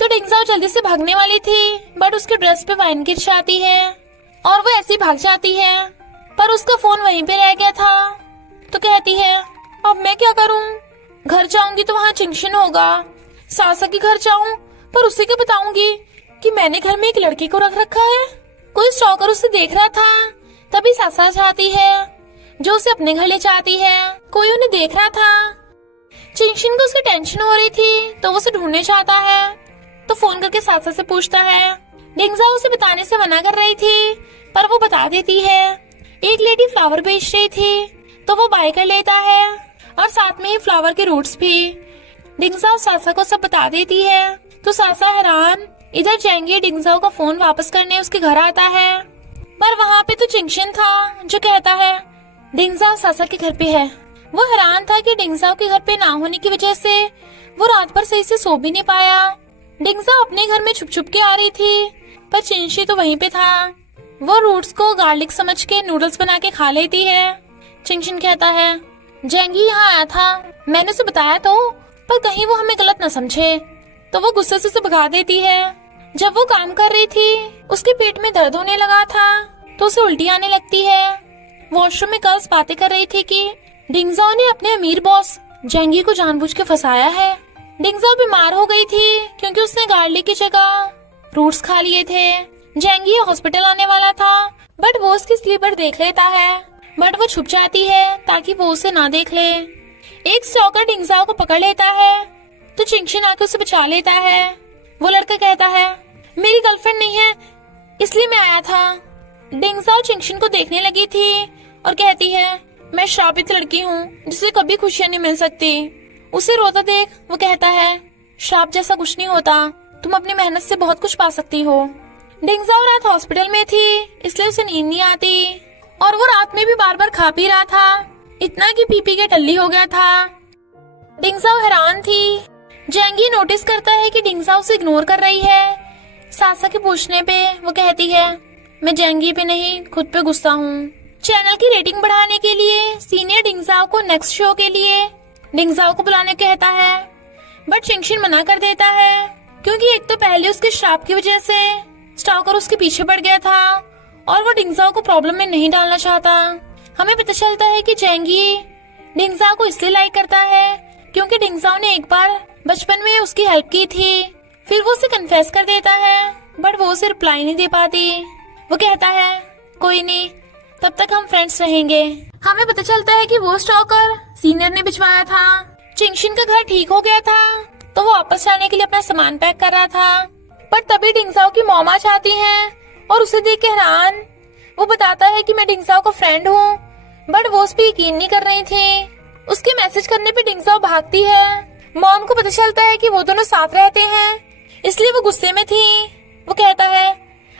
तो डिंगजाओ जल्दी से भागने वाली थी, बट उसके ड्रेस पे वाइन गिर जाती है और वो ऐसे ही भाग जाती है, पर उसका फोन वहीं पे रह गया था। तो कहती है अब मैं क्या करूं, घर जाऊंगी तो वहाँ चिंगशिन होगा, सासा के घर जाऊं पर उसे क्या बताऊंगी कि मैंने घर में एक लड़की को रख रखा है। कोई स्टॉकर उसे देख रहा था। तभी सासा जाती है जो उसे अपने घर ले जाती है। कोई उन्हें देख रहा था। चिंगशिन को उसकी टेंशन हो रही थी तो वो उसे ढूंढने जाता है। तो फोन करके सासा से पूछता है। डिंगजाओ उसे बताने से मना कर रही थी, पर वो बता देती है। एक लेडी फ्लावर बेच रही थी तो वो बाय कर लेता है, और साथ में ही फ्लावर के रूट्स भी। डिंगजाओ सासा को सब बता देती है तो सासा हैरान। इधर जेंगी डिंगजाओ का फोन वापस करने उसके घर आता है, पर वहाँ पे तो चिंगशिन था जो कहता है डिंगजाओ सासा के घर पे है। वो हैरान था कि डिंगजाओ के घर पे ना होने की वजह से वो रात भर सही से सो भी नहीं पाया। डिंगजाओ अपने घर में छुप छुप के आ रही थी, पर चिंगशी तो वहीं पे था। वो रूट्स को गार्लिक समझ के नूडल्स बना के खा लेती है। चिंगशिन कहता है जेंगी यहाँ आया था, मैंने उसे बताया तो, पर कहीं वो हमें गलत न समझे। तो वो गुस्से से उसे भगा देती है। जब वो काम कर रही थी उसके पेट में दर्द होने लगा था तो उसे उल्टी आने लगती है। वॉशरूम में गर्ल्स बातें कर रही थी कि डिंगजाओ ने अपने अमीर बॉस जेंगी को जानबूझ के फंसाया है। डिंगजाओ बीमार हो गई थी क्योंकि उसने गार्लिक की जगह फ्रूट्स खा लिए थे। जेंगी हॉस्पिटल आने वाला था, बट वो उसकी स्लीपर देख लेता है, बट वो छुप जाती है ताकि वो उसे ना देख ले। एक स्टॉकर डिंगजाओ को पकड़ लेता है तो चिंगशिन आके उसे बचा लेता है। वो लड़का कहता है मेरी गर्लफ्रेंड नहीं है इसलिए मैं आया था। डिंगजाओ चिंगशिन को देखने लगी थी और कहती है मैं श्रापित लड़की हूँ जिसे कभी खुशियाँ नहीं मिल सकती। उसे रोता देख वो कहता है श्राप जैसा कुछ नहीं होता, तुम अपनी मेहनत से बहुत कुछ पा सकती हो। डिंगजाओ रात हॉस्पिटल में थी, इसलिए उसे नींद नहीं आती और वो रात में भी बार बार खा पी रहा था, इतना कि पी पी के टल्ली हो गया था। डिंगजाओ हैरान थी। जेंगी नोटिस करता है कि डिंगजाओ उसे इग्नोर कर रही है। सासा के पूछने पे वो कहती है, मैं जेंगी पे नहीं खुद पे गुस्सा हूँ। चैनल की रेटिंग बढ़ाने के लिए सीनियर डिंगजाओ को नेक्स्ट शो के लिए डिंगजाओ को बुलाने कहता है, बट चिंगशिन मना कर देता है, क्योंकि एक तो पहले उसके श्राप की वजह से स्टॉकर उसके पीछे पड़ गया था और वो डिंगजाओ को प्रॉब्लम में नहीं डालना चाहता। हमें पता चलता है कि जेंगी डिंगजाओ को इसलिए लाइक करता है क्योंकि डिंगजाओ ने एक बार बचपन में उसकी हेल्प की थी। फिर वो उसे कन्फेस कर देता है, बट वो उसे रिप्लाई नहीं दे पाती। वो कहता है, कोई नहीं, तब तक हम फ्रेंड्स रहेंगे। हमें पता चलता है कि वो स्टॉकर सीनियर ने भिजवाया था। चिंगशिन का घर ठीक हो गया था, तो वो वापस जाने के लिए अपना सामान पैक कर रहा था, पर तभी डिंगजाओ की मॉम आ जाती हैं और उसे देख के हैरान। वो बताता है कि मैं डिंगजाओ का फ्रेंड हूँ, बट वो उस पर यकीन नहीं कर रही थी। उसके मैसेज करने पे डिंगजाओ भागती है। मॉम को पता चलता है कि वो दोनों साथ रहते हैं, इसलिए वो गुस्से में थी। वो कहता है,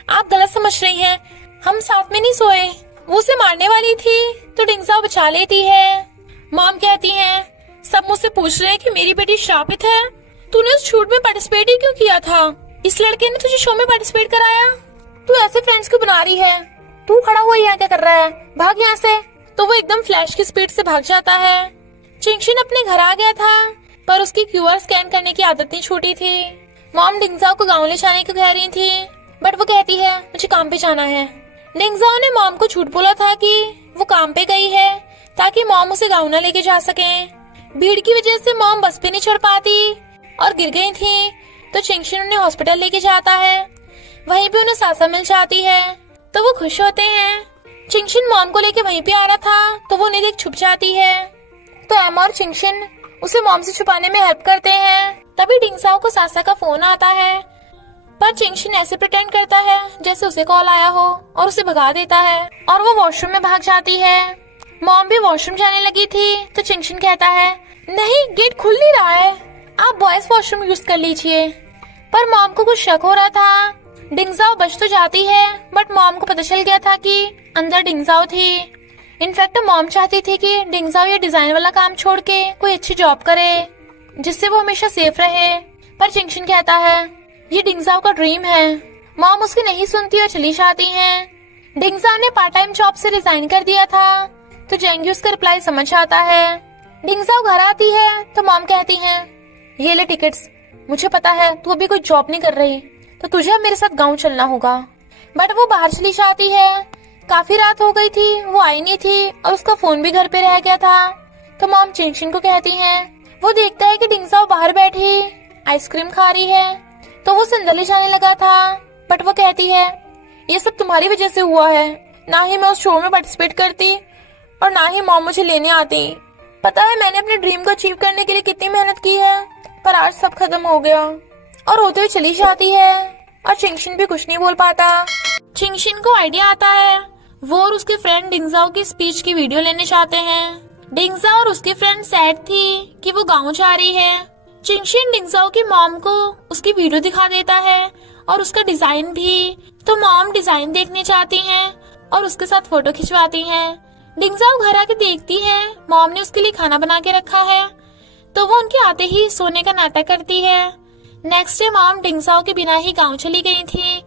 आप गलत समझ रही हैं, हम साथ में नहीं सोए। वो उसे मारने वाली थी तो डिंगजाओ बचा लेती है। मॉम कहती है, सब मुझसे पूछ रहे हैं कि मेरी बेटी श्रापित है, तूने उस शूट में पार्टिसिपेट ही क्यों किया था? इस लड़के ने तुझे शो में पार्टिसिपेट कराया? तू ऐसे फ्रेंड्स क्यों बना रही है? तू खड़ा हुआ यहाँ क्या कर रहा है? भाग यहाँ से। तो वो एकदम फ्लैश की स्पीड से भाग जाता है। चिंगशिन अपने घर आ गया था, पर उसकी क्यूआर स्कैन करने की आदत नहीं छूटी थी। मॉम डिंगजाओ को गाँव ले जाने को कह रही थी, बट वो कहती है, मुझे काम पे जाना है। डिंगजाओ ने मॉम को झूठ बोला था कि वो काम पे गई है, ताकि मॉम उसे गाँव न लेके जा सके। भीड़ की वजह से मॉम बस पे नहीं चढ़ पाती और गिर गई थी, तो चिंगशिन उन्हें हॉस्पिटल लेके जाता है। वहीं पे उन्हें सासा मिल जाती है, तो वो खुश होते हैं। चिंगशिन मॉम को लेके वहीं पे आ रहा था, तो वो उन्हें देख छुप जाती है। तो एमा और चिंगशिन उसे मॉम से छुपाने में हेल्प करते हैं। तभी डिंगजाओ को सासा का फोन आता है, पर चिंगशिन ऐसे प्रिटेंड करता है जैसे उसे कॉल आया हो और उसे भगा देता है और वो वॉशरूम में भाग जाती है। मॉम भी वॉशरूम जाने लगी थी, तो चिंगशिन कहता है, नहीं, गेट खुल नहीं रहा है, आप बॉयज वॉशरूम यूज कर लीजिए। पर मॉम को कुछ शक हो रहा था। डिंगजाओ बच तो जाती है, बट मॉम को पता चल गया था कि अंदर डिंगजाओ थी। इनफैक्ट मॉम चाहती थी कि डिंगजाओ ये डिजाइन वाला काम छोड़ के कोई अच्छी जॉब करे, जिससे वो हमेशा सेफ रहे। पर चिंगशिन कहता है, ये डिंगजाओ का ड्रीम है। मॉम उसकी नहीं सुनती और चली जाती हैं। डिंगजाओ ने पार्ट टाइम जॉब से रिजाइन कर दिया था, तो जेंगी उसका रिप्लाई समझ आता है। डिंगजाओ घर आती है, तो मॉम कहती है, ये ले टिकट्स, मुझे पता है तू अभी कोई जॉब नहीं कर रही, तो तुझे अब मेरे साथ गाँव चलना होगा। बट वो बाहर चली जाती है। काफी रात हो गई थी, वो आई नहीं थी और उसका फोन भी घर पे रह गया था। तो मॉम चिंगशिन को कहती है, वो देखता है कि डिंगजाओ बाहर बैठी आइसक्रीम खा रही है, तो वो अंदर ले जाने लगा था। बट वो कहती है, ये सब तुम्हारी वजह से हुआ है, ना ही मैं उस शो में पार्टिसिपेट करती और ना ही मॉम मुझे लेने आती। पता है मैंने अपने ड्रीम को अचीव करने के लिए कितनी मेहनत की है, पर आज सब खत्म हो गया। और होते हुए चली जाती है और चिंगशिन भी कुछ नहीं बोल पाता। चिंगशिन को आइडिया आता है, वो और उसके फ्रेंड डिंगजाओ की स्पीच की वीडियो लेने चाहते हैं। डिंगजाओ और उसकी फ्रेंड सैड थी कि वो गाँव जा रही है। चिंगशिन डिंगजाओ की मॉम को उसकी वीडियो दिखा देता है और उसका डिजाइन भी, तो मॉम डिजाइन देखने चाहती हैं और उसके साथ फोटो खिंचवाती हैं। डिंगजाओ घर आके देखती है मॉम ने उसके लिए खाना बना के रखा है, तो वो उनके आते ही सोने का नाटक करती है। नेक्स्ट डे मॉम डिंगजाओ के बिना ही गाँव चली गई थी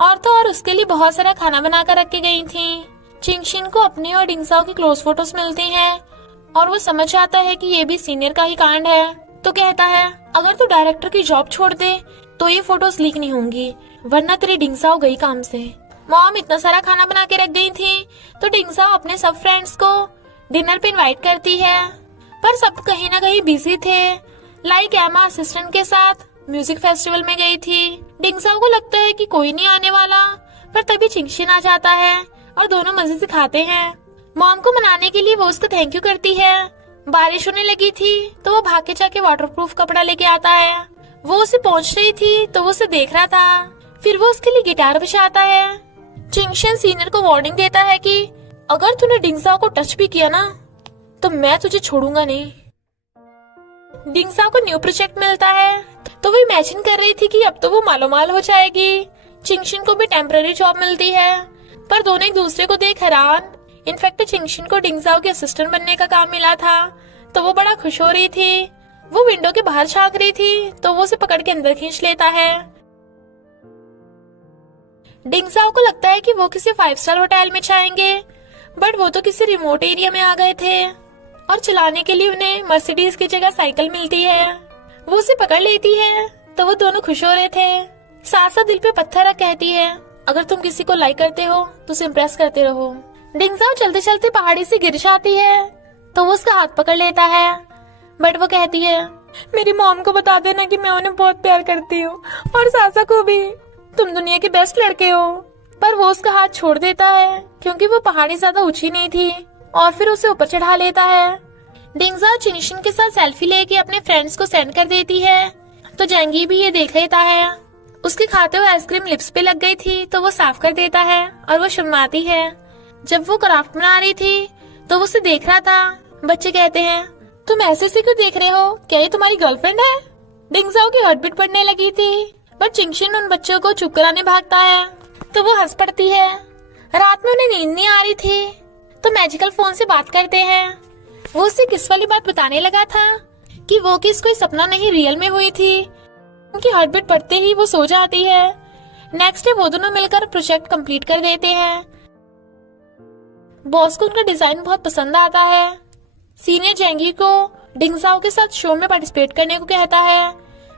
और तो और उसके लिए बहुत सारा खाना बना कर रख के गई थी। चिंगशिन को अपने और डिंगजाओ की क्लोज फोटोज मिलती हैं और वो समझ जाता है कि ये भी सीनियर का ही कांड है। तो कहता है, अगर तू डायरेक्टर की जॉब छोड़ दे तो ये फोटोज लीक नहीं होंगी, वरना तेरी डिंगजाओ गई काम से। मॉम इतना सारा खाना बना के रख गई थी, तो डिंगजाओ अपने सब फ्रेंड्स को डिनर पे इनवाइट करती है, पर सब कहीं ना कहीं बिजी थे। लाइक एमा असिस्टेंट के साथ म्यूजिक फेस्टिवल में गई थी। डिंगजाओ को लगता है कि कोई नहीं आने वाला, पर तभी चिंगशिन आ जाता है और दोनों मजे से खाते हैं। मॉम को मनाने के लिए वो उसको थैंक यू करती है। बारिश होने लगी थी, तो वो भाग के जाके वाटरप्रूफ कपड़ा लेके आता है। वो उसे पहुंच रही थी, तो वो उसे देख रहा था। फिर वो उसके लिए गिटार बजाता है। चिंगशिन सीनियर को वार्निंग देता है कि अगर तूने डिंगजाओ को टच भी किया ना, तो मैं तुझे छोड़ूंगा नहीं। डिंगजाओ को न्यू प्रोजेक्ट मिलता है, तो वो इमेजिन कर रही थी कि अब तो वो मालोमाल हो जाएगी। चिंगशिन को भी टेम्पररी जॉब मिलती है, पर दोनों एक दूसरे को देख हैरान। इनफैक्ट चिंगशिन को डिंगजाओ के असिस्टेंट बनने का काम मिला था, तो वो बड़ा खुश हो रही थी। वो विंडो के बाहर झांक रही थी, तो वो उसे पकड़ के अंदर खींच लेता है। डिंगजाओ को लगता है कि वो किसी 5 स्टार होटल में जाएंगे, बट वो तो किसी रिमोट एरिया में आ गए थे और चलाने के लिए उन्हें मर्सिडीज की जगह साइकिल मिलती है। वो उसे पकड़ लेती है, तो वो दोनों खुश हो रहे थे। साथ साथ दिल पे पत्थर रख कहती है, अगर तुम किसी को लाइक करते हो तो उसे इम्प्रेस करते रहो। डिंगजाओ चलते चलते पहाड़ी से गिर जाती है, तो वो उसका हाथ पकड़ लेता है, बट वो कहती है, मेरी मॉम को बता देना कि मैं उन्हें बहुत प्यार करती हूँ, और सासा को भी, तुम दुनिया के बेस्ट लड़के हो। पर वो उसका हाथ छोड़ देता है, क्योंकि वो पहाड़ी ज्यादा ऊंची नहीं थी, और फिर उसे ऊपर चढ़ा लेता है। डिंगजाओ चिंगशिन के साथ सेल्फी लेके अपने फ्रेंड्स को सेंड कर देती है, तो जेंगी भी ये देख लेता है। उसके खाते हुए आइसक्रीम लिप्स पे लग गई थी, तो वो साफ कर देता है और वो शर्माती है। जब वो क्राफ्ट बना रही थी, तो वो उसे देख रहा था। बच्चे कहते हैं, तुम ऐसे से क्यों देख रहे हो, क्या ये तुम्हारी गर्लफ्रेंड है? डिंगजाओ की हार्टबीट बढ़ने लगी थी, पर चिंगशिन उन बच्चों को चुप कराने भागता है, तो वो हंस पड़ती है। रात में उन्हें नींद नहीं आ रही थी, तो मैजिकल फोन से बात करते हैं। वो उसे किस वाली बात बताने लगा था कि वो किस कोई सपना नहीं रियल में हुई थी। उनकी हार्टबीट बढ़ते ही वो सो जाती है। नेक्स्ट डे वो दोनों मिलकर प्रोजेक्ट कंप्लीट कर देते हैं। बॉस को उनका डिजाइन बहुत पसंद आता है। सीनियर जेंगी को डिंगजाओ के साथ शो में पार्टिसिपेट करने को कहता है,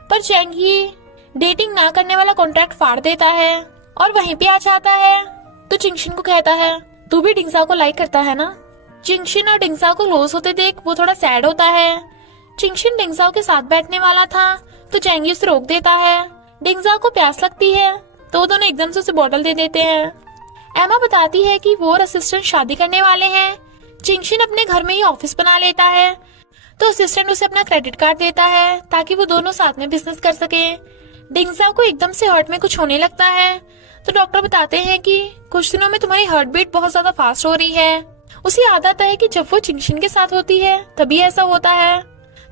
पर जेंगी डेटिंग ना करने वाला कॉन्ट्रैक्ट फाड़ देता है और वहीं पे आ जाता है। तो चिंगशिन को कहता है, तू भी डिंगजाओ को लाइक करता है ना? चिंगशिन और डिंगजाओ को क्लोज होते देख वो थोड़ा सैड होता है। चिंगशिन डिंगजाओ के साथ बैठने वाला था, तो जेंगी उसे रोक देता है। डिंगजाओ को प्यास लगती है, तो दोनों एकदम से उसे बोतल दे देते हैं। एमा बताती है कि वो और असिस्टेंट शादी करने वाले हैं। चिंगशिन अपने घर में ही ऑफिस बना लेता है, तो असिस्टेंट उसे अपना क्रेडिट कार्ड देता है ताकि वो दोनों साथ में बिजनेस कर सके। डिंगजाओ को एकदम से हार्ट में कुछ होने लगता है, तो डॉक्टर बताते हैं कि कुछ दिनों में तुम्हारी हार्ट बीट बहुत ज्यादा फास्ट हो रही है। उसे याद आता है कि जब वो चिंगशिन के साथ होती है तभी ऐसा होता है,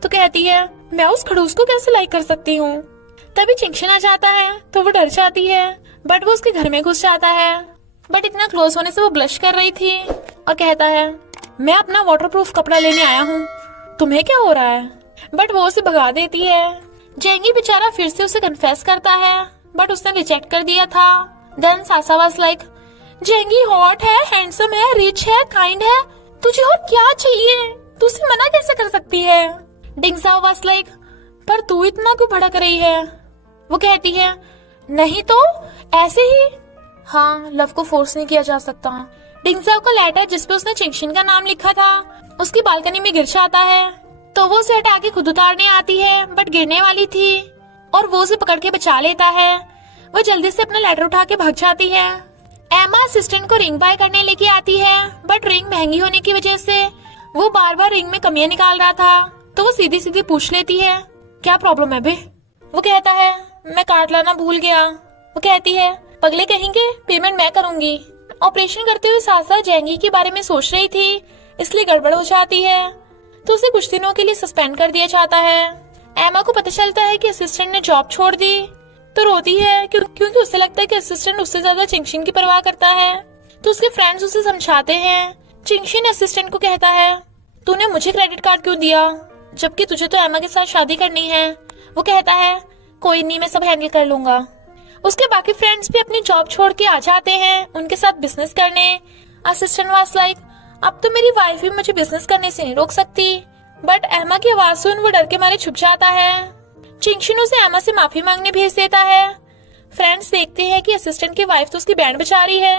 तो कहती है, मैं उस खड़ूस को कैसे लाइक कर सकती हूँ। तभी चिंगशिन आ जाता है, तो वो डर जाती है, बट वो उसके घर में घुस जाता है। बट इतना क्लोज होने से वो ब्लश कर रही थी और कहता है, मैं अपना वाटरप्रूफ कपड़ा लेने आया हूँ, तुम्हें क्या हो रहा है? बट वो उसे भगा देती है। जेंगी बेचारा फिर से उसे कन्फेस करता है, बट उसने रिजेक्ट कर दिया था। Then Sasa was like, जेंगी hot है, हैंडसम है, रिच है, काइंड है, तुझे और क्या चाहिए? तू उसे मना कैसे कर सकती है? डिंगजाओ वाज लाइक, पर तू इतना क्यों भड़क रही है? वो कहती है, नहीं तो ऐसे ही। हाँ, लव को फोर्स नहीं किया जा सकता। डिंगजाओ का लेटर जिसपे उसने चिंगशिन का नाम लिखा था उसकी बालकनी में गिर जाता है, तो वो उसे हटा के खुद उतारने आती है, बट गिरने वाली थी और वो उसे पकड़ के बचा लेता है। वो जल्दी से अपना लेटर उठा के भाग जाती है। एमा असिस्टेंट को रिंग बाय करने लेके आती है, बट रिंग महंगी होने की वजह से वो बार बार रिंग में कमियां निकाल रहा था, तो वो सीधी सीधी पूछ लेती है, क्या प्रॉब्लम है बे? वो कहता है, मैं कार्ड लाना भूल गया। वो कहती है, पगले कहेंगे, पेमेंट मैं करूंगी। ऑपरेशन करते हुए सासा जेंगी के बारे में सोच रही थी, इसलिए गड़बड़ हो जाती है, तो उसे कुछ दिनों के लिए सस्पेंड कर दिया जाता है। एमा को पता चलता है कि असिस्टेंट ने जॉब छोड़ दी, तो रोती है क्योंकि उसे लगता है कि असिस्टेंट उससे ज्यादा चिंगशिन की परवाह करता है। तो उसके फ्रेंड्स उसे समझाते हैं। चिंगशिन असिस्टेंट को कहता है, तूने मुझे क्रेडिट कार्ड क्यों दिया, जबकि तुझे तो एमा के साथ शादी करनी है। वो कहता है, कोई नहीं, मैं सब हैंडल कर लूंगा। उसके बाकी फ्रेंड्स भी अपनी जॉब छोड़ के आ जाते हैं उनके साथ बिजनेस करने। असिस्टेंट वाज लाइक, अब तो मेरी वाइफ भी मुझे बिजनेस करने से नहीं रोक सकती, बट एमा की आवाज सुन वो डर के मारे छुप जाता है। चिंगशिन उसे एमा से माफी मांगने भेज देता है। फ्रेंड्स देखते हैं कि असिस्टेंट की वाइफ तो उसकी बैंड बजा रही है।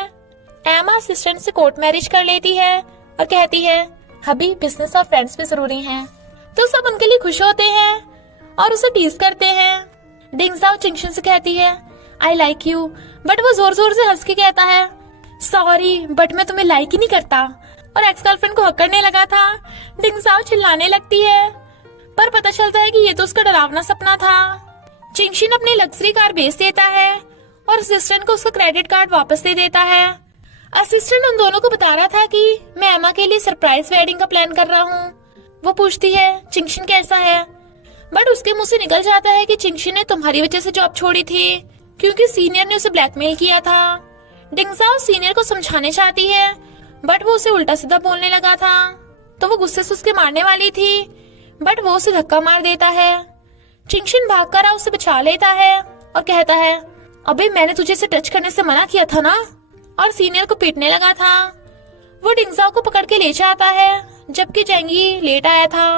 एमा असिस्टेंट से कोर्ट मैरिज कर लेती है और कहती है, अभी बिजनेस और फ्रेंड्स भी जरूरी हैं। तो सब उनके लिए खुश होते हैं और उसे टीज करते हैं। डिंगजाओ चिंगशिन से कहती है, आई लाइक यू, बट वो जोर जोर से हंस के कहता है, सॉरी बट मैं तुम्हें लाइक ही नहीं करता, और एक्स गर्लफ्रेंड को हक करने लगा था। डिंगजाओ चिल्लाने लगती है, पर पता चलता है कि ये तो उसका डरावना सपना था। चिंगशिन अपनी लग्जरी कार बेच देता है और असिस्टेंट को उसका क्रेडिट कार्ड वापस दे देता है। असिस्टेंट उन दोनों को बता रहा था कि मैं एमा के लिए सरप्राइज वेडिंग का प्लान कर रहा हूँ। वो पूछती है, चिंगशिन कैसा है? बट उसके मुंह से निकल जाता है कि चिंगशिन ने तुम्हारी वजह से जॉब छोड़ी थी। क्योंकि सीनियर ने उसे ब्लैकमेल किया था। डिंगजाओ सीनियर को समझाने चाहती है, बट वो उसे उल्टा सीधा बोलने लगा था। तो वो गुस्से से उसके मारने वाली थी, बट वो उसे धक्का मार देता है। चिंगशिन भागकर उसे बचा लेता है और कहता है, अबे मैंने तुझे इसे टच करने से मना किया था ना, और सीनियर को पीटने लगा था। वो डिंगजाओ को पकड़ के ले जाता है, जबकि जेंगी लेट आया था।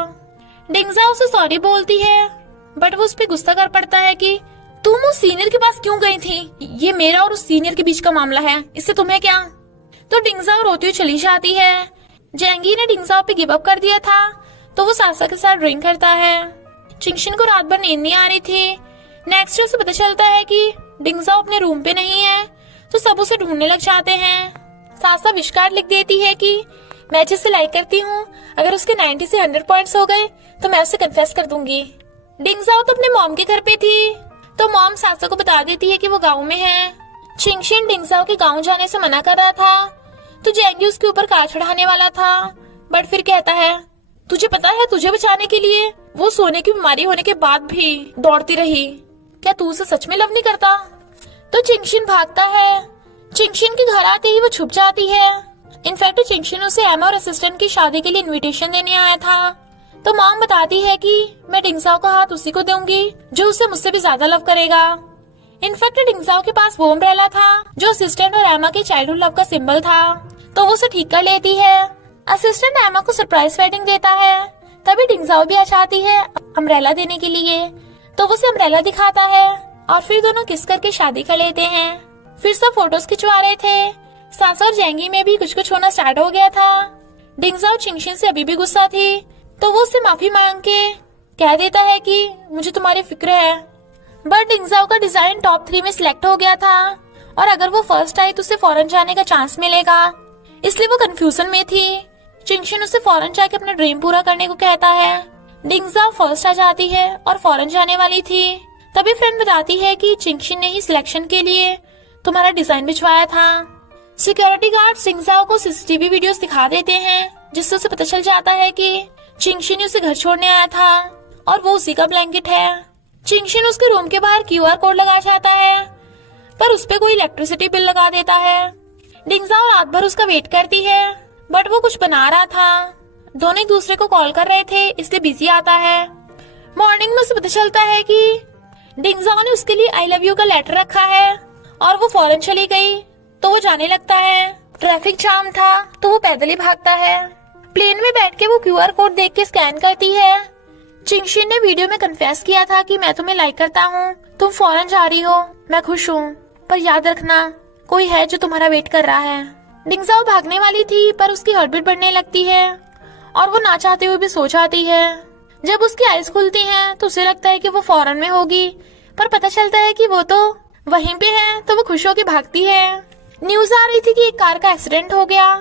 डिंगजाओ उसे सॉरी बोलती है, बट वो उस पर गुस्सा कर पड़ता है कि तुम उस सीनियर के पास क्यों गई थी? ये मेरा और उस सीनियर के बीच का मामला है, इससे तुम्हें क्या? तो डिंगजाओ रोती हुई चली जाती है। जेंगी ने डिंगजाओ पे गिव अप कर दिया था, तो वो सासा के साथ ड्रिंक करता है। चिंगशिन को रात भर नींद नहीं आ रही थी। नेक्स्ट डे उसे पता चलता है कि डिंगजाओ अपने रूम पे नहीं है, तो सब उसे ढूंढने लग जाते हैं। सासा विश कार्ड लिख देती है कि मैं जिसे लाइक करती हूँ, अगर उसके 90 से 100 पॉइंट्स हो गए तो मैं उसे कन्फेस कर दूंगी। डिंगजाओ तो अपने मॉम के घर पे थी, तो मॉम सासा को बता देती है कि वो गाँव में है। चिंगशिन डिंगजाओ के गाँव जाने से मना कर रहा था, तो जेंगी उसके ऊपर कार चढ़ाने वाला था, बट फिर कहता है, तुझे पता है तुझे बचाने के लिए वो सोने की बीमारी होने के बाद भी दौड़ती रही, क्या तू उसे सच में लव नहीं करता? तो चिंगशिन भागता है। चिंगशिन के घर आते ही वो छुप जाती है। इनफैक्ट चिंगशिन उसे एमा और असिस्टेंट की शादी के लिए इनविटेशन देने आया था। तो मॉम बताती है कि मैं डिंगजाओ का हाथ उसी को दूंगी जो उसे मुझसे भी ज्यादा लव करेगा। इनफैक्ट डिंगजाओ के पास वो अम्ब्रेला था जो असिस्टेंट और एमा के चाइल्डहुड लव का सिंबल था, तो वो उसे ठीक कर लेती है। असिस्टेंट एमा को सरप्राइज वेडिंग देता है, तभी डिंगजाओ भी आ जाती है अम्ब्रेला देने के लिए, तो वो उसे अम्ब्रेला दिखाता है और फिर दोनों किस करके शादी कर लेते हैं। फिर सब फोटोज खिंचवा रहे थे। सासा और जेंगी में भी कुछ कुछ होना स्टार्ट हो गया था। डिंगजाओ चिंगशिन से अभी भी गुस्सा थी, तो वो उससे माफी मांग के कह देता है कि मुझे तुम्हारी फिक्र है। बट डिंगजाओ का डिजाइन टॉप 3 में सिलेक्ट हो गया था, और अगर वो फर्स्ट आई तो उसे फॉरेन जाने का चांस मिलेगा, इसलिए वो कंफ्यूजन में थी। चिंगशिन उसे फॉरेन जाके अपना ड्रीम पूरा करने को कहता है। डिंगजाओ फर्स्ट आ जाती है और फॉरेन जाने वाली थी। तभी फ्रेंड बताती है कि चिंगशिन ने ही सिलेक्शन के लिए तुम्हारा डिजाइन भिजवाया था। सिक्योरिटी गार्ड डिंगजाओ को सीसीटीवी वीडियोस दिखा देते हैं, जिससे उसे पता चल जाता है कि चिंगशिन उसे घर छोड़ने आया था और वो उसी का ब्लैंकेट है। चिंगशिन उसके रूम के बाहर QR कोड लगा जाता है, पर उस पे कोई इलेक्ट्रिसिटी बिल लगा देता है। डिंगजाओ रात भर उसका वेट करती है, बट वो कुछ बना रहा था। दोनों एक दूसरे को कॉल कर रहे थे, इसलिए बिजी आता है। मॉर्निंग में उसे पता चलता है कि डिंगजाओ ने उसके लिए आई लव यू का लेटर रखा है, और वो फौरन चली गई, तो वो जाने लगता है। ट्रैफिक जाम था, तो वो पैदल ही भागता है। प्लेन में बैठ के वो QR कोड देख के स्कैन करती है। चिंगशिन ने वीडियो में कन्फेस किया था कि मैं तुम्हें लाइक करता हूँ, तुम फौरन जा रही हो, मैं खुश हूँ, पर याद रखना कोई है जो तुम्हारा वेट कर रहा है। डिंगजाओ भागने वाली थी, पर उसकी हार्टबीट बढ़ने लगती है और वो ना चाहते हुए भी सो जाती है। जब उसकी आईज खुलती हैं, तो उसे लगता है कि वो फॉरेन में होगी, पर पता चलता है कि वो तो वहीं पे है, तो वो खुश होकर भागती है। न्यूज आ रही थी कि एक कार का एक्सीडेंट हो गया,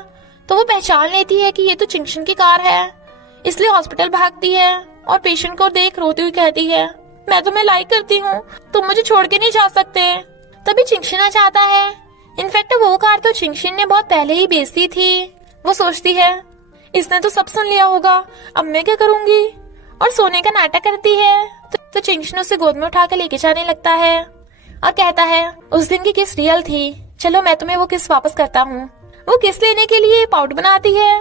तो वो पहचान लेती है कि ये तो चिंगशिन की कार है, इसलिए हॉस्पिटल भागती है और पेशेंट को देख रोती हुई कहती है, मैं तुम्हें लाइक करती हूँ, तुम मुझे छोड़ के नहीं जा सकते। तभी चिंगशिन आ जाता है। इनफैक्ट वो कार तो चिंगशिन ने बहुत पहले ही बेच दी थी। वो सोचती है, इसने तो सब सुन लिया होगा, अब मैं क्या करूंगी, और सोने का नाटक करती है। तो चिंगशिन उसे गोद में उठा के लेके जाने लगता है और कहता है, उस दिन की किस रियल थी, चलो मैं तुम्हें वो किस वापस करता हूँ। वो किस लेने के लिए पाउट बनाती है,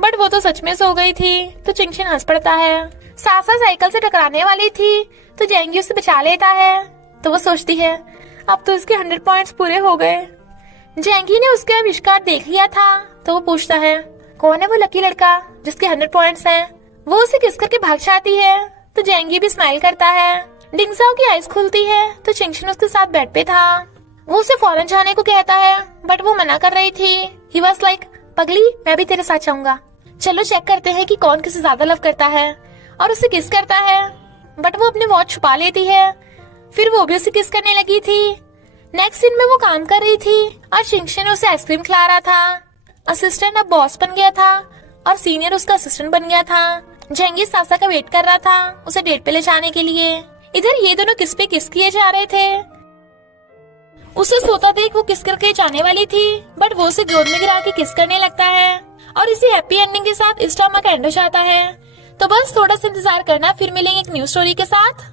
बट वो तो सच में सो गई थी। तो चिंगशिन हंस पड़ता है। सासा साइकिल से टकराने वाली थी, तो जेंगी उसे बचा लेता है। तो वो सोचती है, अब तो इसके 100 पॉइंट्स पूरे हो गए। जेंगी ने उसके आविष्कार देख लिया था, तो वो पूछता है, कौन है वो लकी लड़का जिसके 100 पॉइंट्स हैं? वो उसे किस करके भाग जाती है, तो जेंगी भी स्माइल करता है। डिंगजाओ की आईज खुलती है, तो चिंगशिन उसके साथ बेड पे था। वो उसे फौरन जाने को कहता है, बट वो मना कर रही थी। ही वाज लाइक, पगली मैं भी तेरे साथ जाऊंगा, चलो चेक करते हैं कि कौन किसे ज्यादा लव करता है, और उसे किस करता है। बट वो अपनी वॉच छुपा लेती है, फिर वो भी उसे किस करने लगी थी। नेक्स्ट सीन में वो काम कर रही थी और चिंगशिन उसे आइसक्रीम खिला रहा था। असिस्टेंट अब बॉस बन गया था और सीनियर उसका असिस्टेंट बन गया था। जेंगी सासा का वेट कर रहा था उसे डेट पे ले जाने के लिए। इधर ये दोनों किस पे किस किए जा रहे थे। उसे सोता देख वो किस करके जाने वाली थी, बट वो उसे गोद में गिरा के किस करने लगता है और इसी हैप्पी एंडिंग के साथ इस ड्रामा का एंड हो जाता है। तो बस थोड़ा सा इंतजार करना, फिर मिलेंगे एक न्यू स्टोरी के साथ।